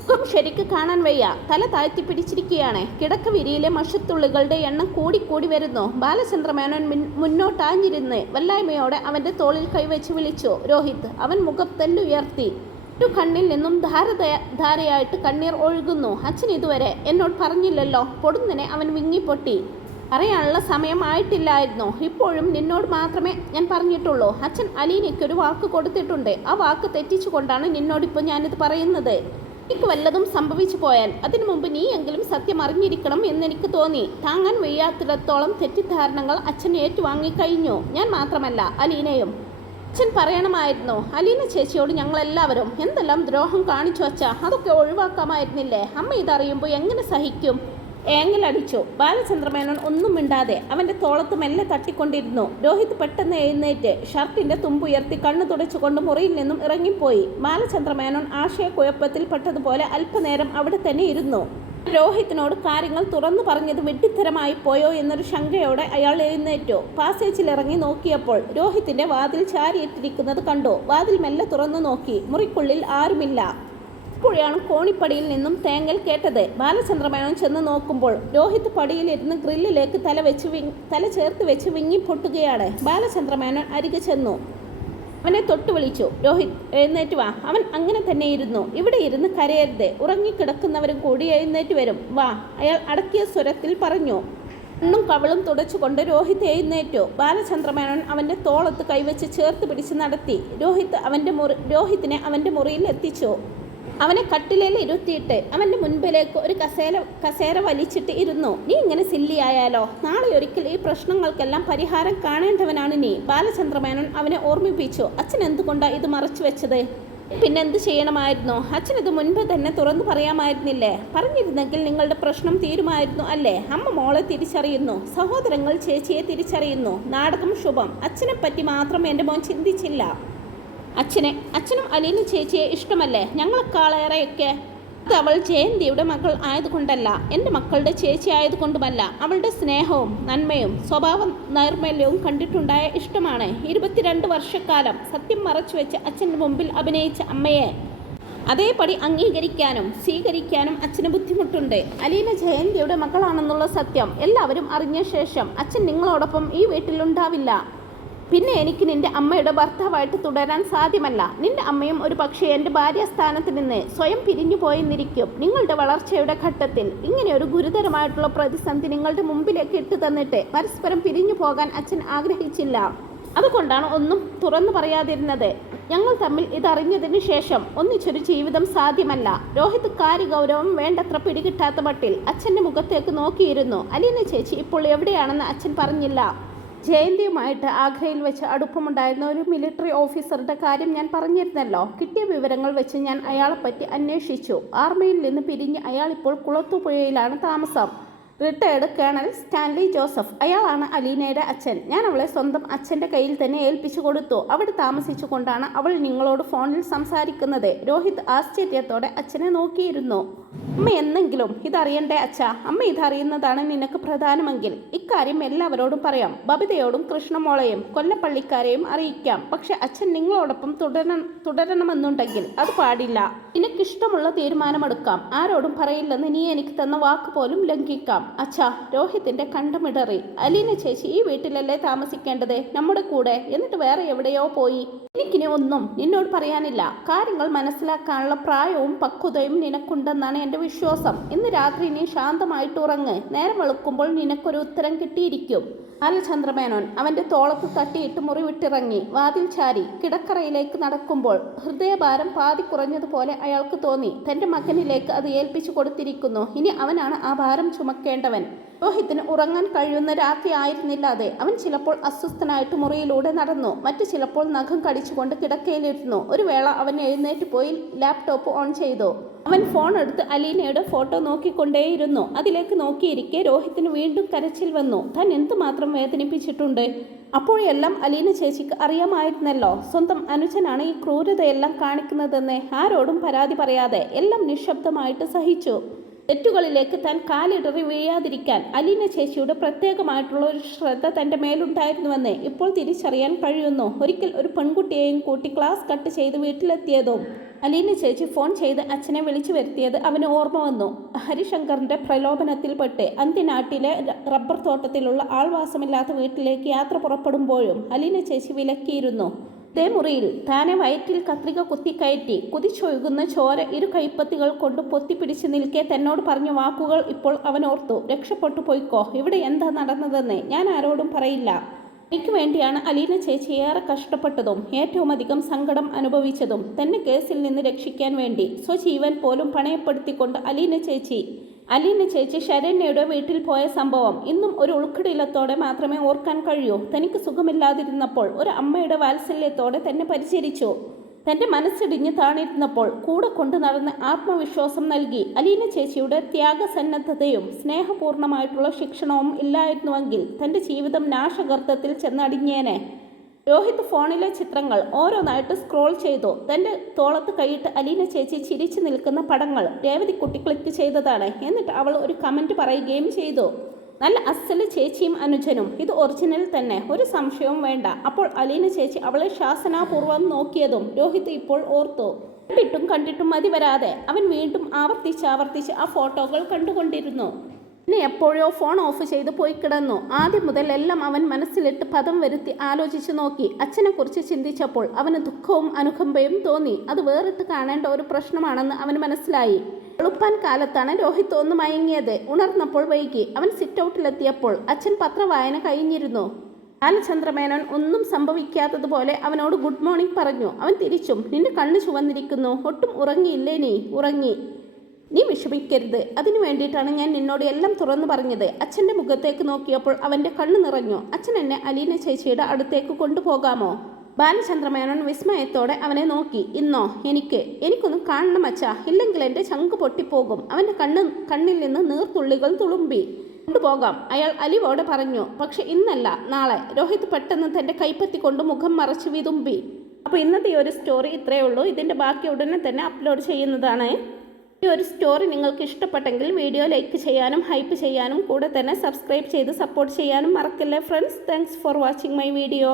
മുഖം ശരിക്ക് കാണാൻ വയ്യ, തല താഴ്ത്തി പിടിച്ചിരിക്കുകയാണ്. കിടക്കവിരിയിലെ മഷിത്തുള്ളികളുടെ എണ്ണം കൂടിക്കൂടി വരുന്നു. ബാലചന്ദ്രമേനോൻ മുന്നോട്ടാഞ്ഞിരുന്ന് വല്ലായ്മയോടെ അവന്റെ തോളിൽ കൈവച്ച് വിളിച്ചു, രോഹിത്. അവൻ മുഖം തെല്ലുയർത്തി. ഒരു കണ്ണിൽ നിന്നും ധാരയായിട്ട് കണ്ണീർ ഒഴുകുന്നു. അച്ഛൻ ഇതുവരെ എന്നോട് പറഞ്ഞില്ലല്ലോ. പൊടുന്നനെ അവൻ വിങ്ങിപ്പൊട്ടി. പറയാനുള്ള സമയമായിട്ടില്ലായിരുന്നു. ഇപ്പോഴും നിന്നോട് മാത്രമേ ഞാൻ പറഞ്ഞിട്ടുള്ളൂ. അച്ഛൻ അലീനയ്ക്കൊരു വാക്ക് കൊടുത്തിട്ടുണ്ട്. ആ വാക്ക് തെറ്റിച്ചുകൊണ്ടാണ് നിന്നോടിപ്പോൾ ഞാനിത് പറയുന്നത്. എനിക്ക് വല്ലതും സംഭവിച്ചു പോയാൽ അതിനു മുമ്പ് നീയെങ്കിലും സത്യം അറിഞ്ഞിരിക്കണം എന്നെനിക്ക് തോന്നി. താങ്ങാൻ വയ്യാത്തിടത്തോളം തെറ്റിദ്ധാരണകൾ അച്ഛൻ ഏറ്റുവാങ്ങിക്കഴിഞ്ഞു. ഞാൻ മാത്രമല്ല, അലീനയും. അച്ഛൻ പറയണമായിരുന്നു, അലീന ചേച്ചിയോട് ഞങ്ങളെല്ലാവരും എന്തെല്ലാം ദ്രോഹം കാണിച്ചു വച്ചാ അതൊക്കെ ഒഴിവാക്കാമായിരുന്നില്ലേ? അമ്മ ഇതറിയുമ്പോൾ എങ്ങനെ സഹിക്കും? ഏങ്ങലടിച്ചു. ബാലചന്ദ്രമേനോൻ ഒന്നും മിണ്ടാതെ അവന്റെ തോളത്ത് മെല്ലെ തട്ടിക്കൊണ്ടിരുന്നു. രോഹിത് പെട്ടെന്ന് എഴുന്നേറ്റ് ഷർട്ടിന്റെ തുമ്പുയർത്തി കണ്ണു തുടച്ചുകൊണ്ട് മുറിയിൽ നിന്നും ഇറങ്ങിപ്പോയി. ബാലചന്ദ്രമേനോൻ ആശയക്കുഴപ്പത്തിൽ പെട്ടതുപോലെ അല്പനേരം അവിടെ തന്നെ ഇരുന്നു. രോഹിത്തിനോട് കാര്യങ്ങൾ തുറന്നു പറഞ്ഞത് വിഡ്ഢിത്തരമായി പോയോ എന്നൊരു ശങ്കയോടെ അയാൾ എഴുന്നേറ്റു. പാസേജിലിറങ്ങി നോക്കിയപ്പോൾ രോഹിത്തിന്റെ വാതിൽ ചാരിയിട്ടിരിക്കുന്നത് കണ്ടു. വാതിൽ മെല്ലെ തുറന്നു നോക്കി. മുറിക്കുള്ളിൽ ആരുമില്ല. അപ്പോഴാണ് കോണിപ്പടിയിൽ നിന്നും തേങ്ങൽ കേട്ടത്. ബാലചന്ദ്രമേനോൻ ചെന്ന് നോക്കുമ്പോൾ രോഹിത് പടിയിലിരുന്ന് ഗ്രില്ലിലേക്ക് തല ചേർത്ത് വെച്ച് വിങ്ങിപ്പൊട്ടുകയാണ്. ബാലചന്ദ്രമേനോൻ അരികെ ചെന്നു അവനെ തൊട്ടു വിളിച്ചു, രോഹിത് എഴുന്നേറ്റ് വാ. അവൻ അങ്ങനെ തന്നെ ഇരുന്നു. ഇവിടെ ഇരുന്ന് കരയരുത്, ഉറങ്ങിക്കിടക്കുന്നവരും കൂടി എഴുന്നേറ്റ് വരും, വാ, അയാൾ അടക്കിയ സ്വരത്തിൽ പറഞ്ഞു. കണ്ണും കവളും തുടച്ചുകൊണ്ട് രോഹിത് എഴുന്നേറ്റു. ബാലചന്ദ്രമേനോൻ അവന്റെ തോളത്ത് കൈവച്ച് ചേർത്ത് പിടിച്ച് നടത്തി. രോഹിത്തിനെ അവന്റെ മുറിയിൽ എത്തിച്ചു. അവനെ കട്ടിലേൽ ഇരുത്തിയിട്ട് അവന്റെ മുൻപിലേക്ക് ഒരു കസേര വലിച്ചിട്ട് ഇരുന്നു. നീ ഇങ്ങനെ സില്ലിയായാലോ? നാളെ ഒരിക്കൽ ഈ പ്രശ്നങ്ങൾക്കെല്ലാം പരിഹാരം കാണേണ്ടവനാണ് നീ. ബാലചന്ദ്രമേനോൻ അവനെ ഓർമ്മിപ്പിച്ചു. അച്ഛൻ എന്തുകൊണ്ടാ ഇത് മറച്ചു വെച്ചത്? പിന്നെന്ത് ചെയ്യണമായിരുന്നു? അച്ഛൻ ഇത് മുൻപ് തന്നെ തുറന്നു പറയാമായിരുന്നില്ലേ? പറഞ്ഞിരുന്നെങ്കിൽ നിങ്ങളുടെ പ്രശ്നം തീരുമായിരുന്നു അല്ലേ? അമ്മ മോളെ തിരിച്ചറിയുന്നു, സഹോദരങ്ങൾ ചേച്ചിയെ തിരിച്ചറിയുന്നു. നാടകം ശുഭം. അച്ഛനെ പറ്റി മാത്രം എൻ്റെ മോൻ ചിന്തിച്ചില്ല. അച്ഛനും അലീന ചേച്ചിയെ ഇഷ്ടമല്ലേ ഞങ്ങളെക്കാളേറെയൊക്കെ? അത് അവൾ ജയന്തിയുടെ മകൾ ആയതുകൊണ്ടല്ല, എൻ്റെ മക്കളുടെ ചേച്ചി ആയതുകൊണ്ടുമല്ല. അവളുടെ സ്നേഹവും നന്മയും സ്വഭാവ നൈർമല്യവും കണ്ടിട്ടുണ്ടായ ഇഷ്ടമാണ്. 22 വർഷക്കാലം സത്യം മറച്ചു വെച്ച് അച്ഛൻ്റെ മുമ്പിൽ അഭിനയിച്ച അമ്മയെ അതേപടി അംഗീകരിക്കാനും സ്വീകരിക്കാനും അച്ഛന് ബുദ്ധിമുട്ടുണ്ട്. അലീന ജയന്തിയുടെ മകളാണെന്നുള്ള സത്യം എല്ലാവരും അറിഞ്ഞ ശേഷം അച്ഛൻ നിങ്ങളോടൊപ്പം ഈ വീട്ടിലുണ്ടാവില്ല. പിന്നെ എനിക്ക് നിന്റെ അമ്മയുടെ ഭർത്താവായിട്ട് തുടരാൻ സാധ്യമല്ല. നിന്റെ അമ്മയും ഒരു പക്ഷേ എൻ്റെ ഭാര്യാസ്ഥാനത്ത് നിന്ന് സ്വയം പിരിഞ്ഞു പോയെന്നിരിക്കും. നിങ്ങളുടെ വളർച്ചയുടെ ഘട്ടത്തിൽ ഇങ്ങനെ ഒരു ഗുരുതരമായിട്ടുള്ള പ്രതിസന്ധി നിങ്ങളുടെ മുമ്പിലേക്ക് ഇട്ടു തന്നിട്ട് പരസ്പരം പിരിഞ്ഞു പോകാൻ അച്ഛൻ ആഗ്രഹിച്ചില്ല. അതുകൊണ്ടാണ് ഒന്നും തുറന്നു പറയാതിരുന്നത്. ഞങ്ങൾ തമ്മിൽ ഇതറിഞ്ഞതിന് ശേഷം ഒന്നിച്ചൊരു ജീവിതം സാധ്യമല്ല. രോഹിത് കാര്യഗൗരവം വേണ്ടത്ര പിടികിട്ടാത്ത മട്ടിൽ അച്ഛൻ്റെ മുഖത്തേക്ക് നോക്കിയിരുന്നു. അലീന ചേച്ചി ഇപ്പോൾ എവിടെയാണെന്ന് അച്ഛൻ പറഞ്ഞില്ല. ജയന്തിയുമായിട്ട് ആഗ്രയിൽ വെച്ച് അടുപ്പമുണ്ടായിരുന്ന ഒരു മിലിറ്ററി ഓഫീസറുടെ കാര്യം ഞാൻ പറഞ്ഞിരുന്നല്ലോ. കിട്ടിയ വിവരങ്ങൾ വെച്ച് ഞാൻ അയാളെപ്പറ്റി അന്വേഷിച്ചു. ആർമിയിൽ നിന്ന് പിരിഞ്ഞ് അയാളിപ്പോൾ കുളത്തൂപ്പുഴയിലാണ് താമസം. റിട്ടയർഡ് കേണൽ സ്റ്റാൻലി ജോസഫ്, അയാളാണ് അലീനയുടെ അച്ഛൻ. ഞാൻ അവളെ സ്വന്തം അച്ഛൻ്റെ കയ്യിൽ തന്നെ ഏൽപ്പിച്ചു കൊടുത്തു. അവിടെ താമസിച്ചു കൊണ്ടാണ് അവൾ നിങ്ങളോട് ഫോണിൽ സംസാരിക്കുന്നത്. രോഹിത് ആശ്ചര്യത്തോടെ അച്ഛനെ നോക്കിയിരുന്നു. അമ്മ എന്നെങ്കിലും ഇതറിയണ്ടേ അച്ഛ? അമ്മ ഇതറിയുന്നതാണ് നിനക്ക് പ്രധാനമെങ്കിൽ ഇക്കാര്യം എല്ലാവരോടും പറയാം. ബബിതയോടും കൃഷ്ണമോളെയും കൊല്ലപ്പള്ളിക്കാരെയും അറിയിക്കാം. പക്ഷെ അച്ഛൻ നിങ്ങളോടൊപ്പം തുടരണമെന്നുണ്ടെങ്കിൽ അത് പാടില്ല. നിനക്കിഷ്ടമുള്ള തീരുമാനമെടുക്കാം. ആരോടും പറയില്ലെന്ന് നീ എനിക്ക് തന്ന വാക്ക് പോലും ലംഘിക്കാം. അച്ഛാ, രോഹിത്തിന്റെ കണ്ടമിടറി. അലീന ചേച്ചി ഈ വീട്ടിലല്ലേ താമസിക്കേണ്ടത്, നമ്മുടെ കൂടെ, എന്നിട്ട് വേറെ എവിടെയോ പോയി. എനിക്കിനി ഒന്നും നിന്നോട് പറയാനില്ല. കാര്യങ്ങൾ മനസ്സിലാക്കാനുള്ള പ്രായവും പക്വതയും നിനക്കുണ്ടെന്നാണ് എൻ്റെ വിശ്വാസം. ഇന്ന് രാത്രി നീ ശാന്തമായിട്ട് ഉറങ്ങ്. നേരം വെളുക്കുമ്പോൾ നിനക്കൊരു ഉത്തരം കിട്ടിയിരിക്കും. ബാലചന്ദ്രമേനോൻ അവൻ്റെ തോളത്ത് തട്ടിയിട്ട് മുറി വിട്ടിറങ്ങി. വാതിൽ ചാരി കിടക്കറയിലേക്ക് നടക്കുമ്പോൾ ഹൃദയഭാരം പാതി കുറഞ്ഞതുപോലെ അയാൾക്ക് തോന്നി. തൻ്റെ മകനിലേക്ക് അത് ഏൽപ്പിച്ചു കൊടുത്തിരിക്കുന്നു. ഇനി അവനാണ് ആ ഭാരം ചുമക്കേണ്ടവൻ. രോഹിത്തിന് ഉറങ്ങാൻ കഴിയുന്ന രാത്രി ആയിരുന്നില്ല അത്. അവൻ ചിലപ്പോൾ അസ്വസ്ഥനായിട്ട് മുറിയിലൂടെ നടന്നു, മറ്റു ചിലപ്പോൾ നഖം കടിച്ചുകൊണ്ട് കിടക്കയിലിരുന്നു. ഒരു വേള അവൻ എഴുന്നേറ്റ് പോയി ലാപ്ടോപ്പ് ഓൺ ചെയ്തു. അവൻ ഫോൺ എടുത്ത് അലീനയുടെ ഫോട്ടോ നോക്കിക്കൊണ്ടേയിരുന്നു. അതിലേക്ക് നോക്കിയിരിക്കെ രോഹിത്തിന് വീണ്ടും കരച്ചിൽ വന്നു. താൻ എന്തുമാത്രം വേദനിപ്പിച്ചിട്ടുണ്ട്. അപ്പോഴെല്ലാം അലീന ചേച്ചിക്ക് അറിയാമായിരുന്നല്ലോ, സ്വന്തം അനുജനാണ് ഈ ക്രൂരതയെല്ലാം കാണിക്കുന്നതെന്ന്. ആരോടും പരാതി പറയാതെ എല്ലാം നിശബ്ദമായിട്ട് സഹിച്ചു. തെറ്റുകളിലേക്ക് താൻ കാലിടറി വീഴാതിരിക്കാൻ അലീന ചേച്ചിയുടെ പ്രത്യേകമായിട്ടുള്ള ഒരു ശ്രദ്ധ തൻ്റെ മേലുണ്ടായിരുന്നുവെന്ന് ഇപ്പോൾ തിരിച്ചറിയാൻ കഴിയുന്നു. ഒരിക്കൽ ഒരു പെൺകുട്ടിയെയും കൂട്ടി ക്ലാസ് കട്ട് ചെയ്ത് വീട്ടിലെത്തിയതും അലീന ചേച്ചി ഫോൺ ചെയ്ത് അച്ഛനെ വിളിച്ചു വരുത്തിയത് അവന് ഓർമ്മ വന്നു. ഹരിശങ്കറിൻ്റെ പ്രലോഭനത്തിൽപ്പെട്ട് അന്ത്യനാട്ടിലെ റബ്ബർ തോട്ടത്തിലുള്ള ആൾവാസമില്ലാത്ത വീട്ടിലേക്ക് യാത്ര പുറപ്പെടുമ്പോഴും അലീന ചേച്ചി വിലക്കിയിരുന്നു. ഇതേ മുറിയിൽ താനെ വയറ്റിൽ കത്രിക കുത്തിക്കയറ്റി കുതിച്ചൊഴുകുന്ന ചോര ഇരു കൈപ്പത്തികൾ കൊണ്ട് പൊത്തിപ്പിടിച്ച് നിൽക്കെ തന്നോട് പറഞ്ഞ വാക്കുകൾ ഇപ്പോൾ അവൻ ഓർത്തു. രക്ഷപ്പെട്ടു പോയിക്കോ, ഇവിടെ എന്താ നടന്നതെന്ന് ഞാൻ ആരോടും പറയില്ല. എനിക്ക് വേണ്ടിയാണ് അലീന ചേച്ചി ഏറെ കഷ്ടപ്പെട്ടതും ഏറ്റവും അധികം സങ്കടം അനുഭവിച്ചതും. തന്നെ കേസിൽ നിന്ന് രക്ഷിക്കാൻ വേണ്ടി സ്വജീവൻ പോലും പണയപ്പെടുത്തിക്കൊണ്ട് അലീന ചേച്ചി ശരണ്യയുടെ വീട്ടിൽ പോയ സംഭവം ഇന്നും ഒരു ഉൾക്കടലത്തോടെ മാത്രമേ ഓർക്കാൻ കഴിയൂ. തനിക്ക് സുഖമില്ലാതിരുന്നപ്പോൾ ഒരു അമ്മയുടെ വാത്സല്യത്തോടെ തന്നെ പരിചരിച്ചു. തൻ്റെ മനസ്സിടിഞ്ഞ് താണിരുന്നപ്പോൾ കൂടെ കൊണ്ടു നടന്ന് ആത്മവിശ്വാസം നൽകി. അലീന ചേച്ചിയുടെ ത്യാഗസന്നദ്ധതയും സ്നേഹപൂർണമായിട്ടുള്ള ശിക്ഷണവും ഇല്ലായിരുന്നുവെങ്കിൽ തൻ്റെ ജീവിതം നാശഗർത്തത്തിൽ ചെന്നടിഞ്ഞേനെ. രോഹിത് ഫോണിലെ ചിത്രങ്ങൾ ഓരോന്നായിട്ട് സ്ക്രോൾ ചെയ്തു. തൻ്റെ തോളത്ത് കൈയിട്ട് അലീന ചേച്ചി ചിരിച്ചു നിൽക്കുന്ന പടങ്ങൾ രേവതിക്കുട്ടി ക്ലിക്ക് ചെയ്തതാണ്. എന്നിട്ട് അവൾ ഒരു കമൻറ്റ് പറയുകയും ചെയ്തു. നല്ല അസല് ചേച്ചിയും അനുജനും, ഇത് ഒറിജിനൽ തന്നെ, ഒരു സംശയവും വേണ്ട. അപ്പോൾ അലീന ചേച്ചി അവളെ ശാസനാപൂർവ്വം നോക്കിയതും രോഹിത് ഇപ്പോൾ ഓർത്തു. കണ്ടിട്ടും മതി വരാതെ അവൻ വീണ്ടും ആവർത്തിച്ച് ആ ഫോട്ടോകൾ കണ്ടുകൊണ്ടിരുന്നു. പിന്നെ എപ്പോഴോ ഫോൺ ഓഫ് ചെയ്ത് പോയി കിടന്നു. ആദ്യം മുതൽ എല്ലാം അവൻ മനസ്സിലിട്ട് പദം വരുത്തി ആലോചിച്ചു നോക്കി. അച്ഛനെക്കുറിച്ച് ചിന്തിച്ചപ്പോൾ അവന് ദുഃഖവും അനുകമ്പയും തോന്നി. അത് വേറിട്ട് കാണേണ്ട ഒരു പ്രശ്നമാണെന്ന് അവന് മനസ്സിലായി. വെളുപ്പാൻ കാലത്താണ് രോഹിത് ഒന്ന് മയങ്ങിയത്. ഉണർന്നപ്പോൾ വൈകി. അവൻ സിറ്റ് ഔട്ടിലെത്തിയപ്പോൾ അച്ഛൻ പത്രവായന കഴിഞ്ഞിരുന്നു. ബാലചന്ദ്രമേനോൻ ഒന്നും സംഭവിക്കാത്തതുപോലെ അവനോട് ഗുഡ് മോർണിംഗ് പറഞ്ഞു. അവൻ തിരിച്ചും, നിന്റെ കണ്ണ് ചുവന്നിരിക്കുന്നു, ഒട്ടും ഉറങ്ങിയില്ലേ നീ? ഉറങ്ങി. നീ വിഷമിക്കരുത്, അതിനു വേണ്ടിയിട്ടാണ് ഞാൻ നിന്നോട് എല്ലാം തുറന്നു പറഞ്ഞത്. അച്ഛൻ്റെ മുഖത്തേക്ക് നോക്കിയപ്പോൾ അവൻ്റെ കണ്ണ് നിറഞ്ഞു. അച്ഛൻ എന്നെ അലീന ചേച്ചിയുടെ അടുത്തേക്ക് കൊണ്ടുപോകാമോ? ബാലചന്ദ്രമേനോൻ വിസ്മയത്തോടെ അവനെ നോക്കി. ഇന്നോ? എനിക്കൊന്ന് കാണണം അച്ഛാ, ഇല്ലെങ്കിൽ എൻ്റെ ചങ്ക് പൊട്ടിപ്പോകും. അവൻ്റെ കണ്ണിൽ നിന്ന് നീർത്തുള്ളികൾ തുളുമ്പി. കൊണ്ടുപോകാം, അയാൾ അലിവോടെ പറഞ്ഞു. പക്ഷെ ഇന്നല്ല, നാളെ. രോഹിത് പെട്ടെന്ന് തൻ്റെ കൈപ്പത്തി കൊണ്ട് മുഖം മറച്ച് വിതുമ്പി. അപ്പോൾ ഇന്നത്തെ ഈ ഒരു സ്റ്റോറി ഇത്രയേ ഉള്ളൂ. ഇതിൻ്റെ ബാക്കി ഉടനെ തന്നെ അപ്ലോഡ് ചെയ്യുന്നതാണ്. ഈ ഒരു സ്റ്റോറി നിങ്ങൾക്ക് ഇഷ്ടപ്പെട്ടെങ്കിൽ വീഡിയോ ലൈക്ക് ചെയ്യാനും ഹൈപ്പ് ചെയ്യാനും കൂടെ തന്നെ സബ്സ്ക്രൈബ് ചെയ്ത് സപ്പോർട്ട് ചെയ്യാനും മറക്കല്ലേ friends. Thanks for watching my video.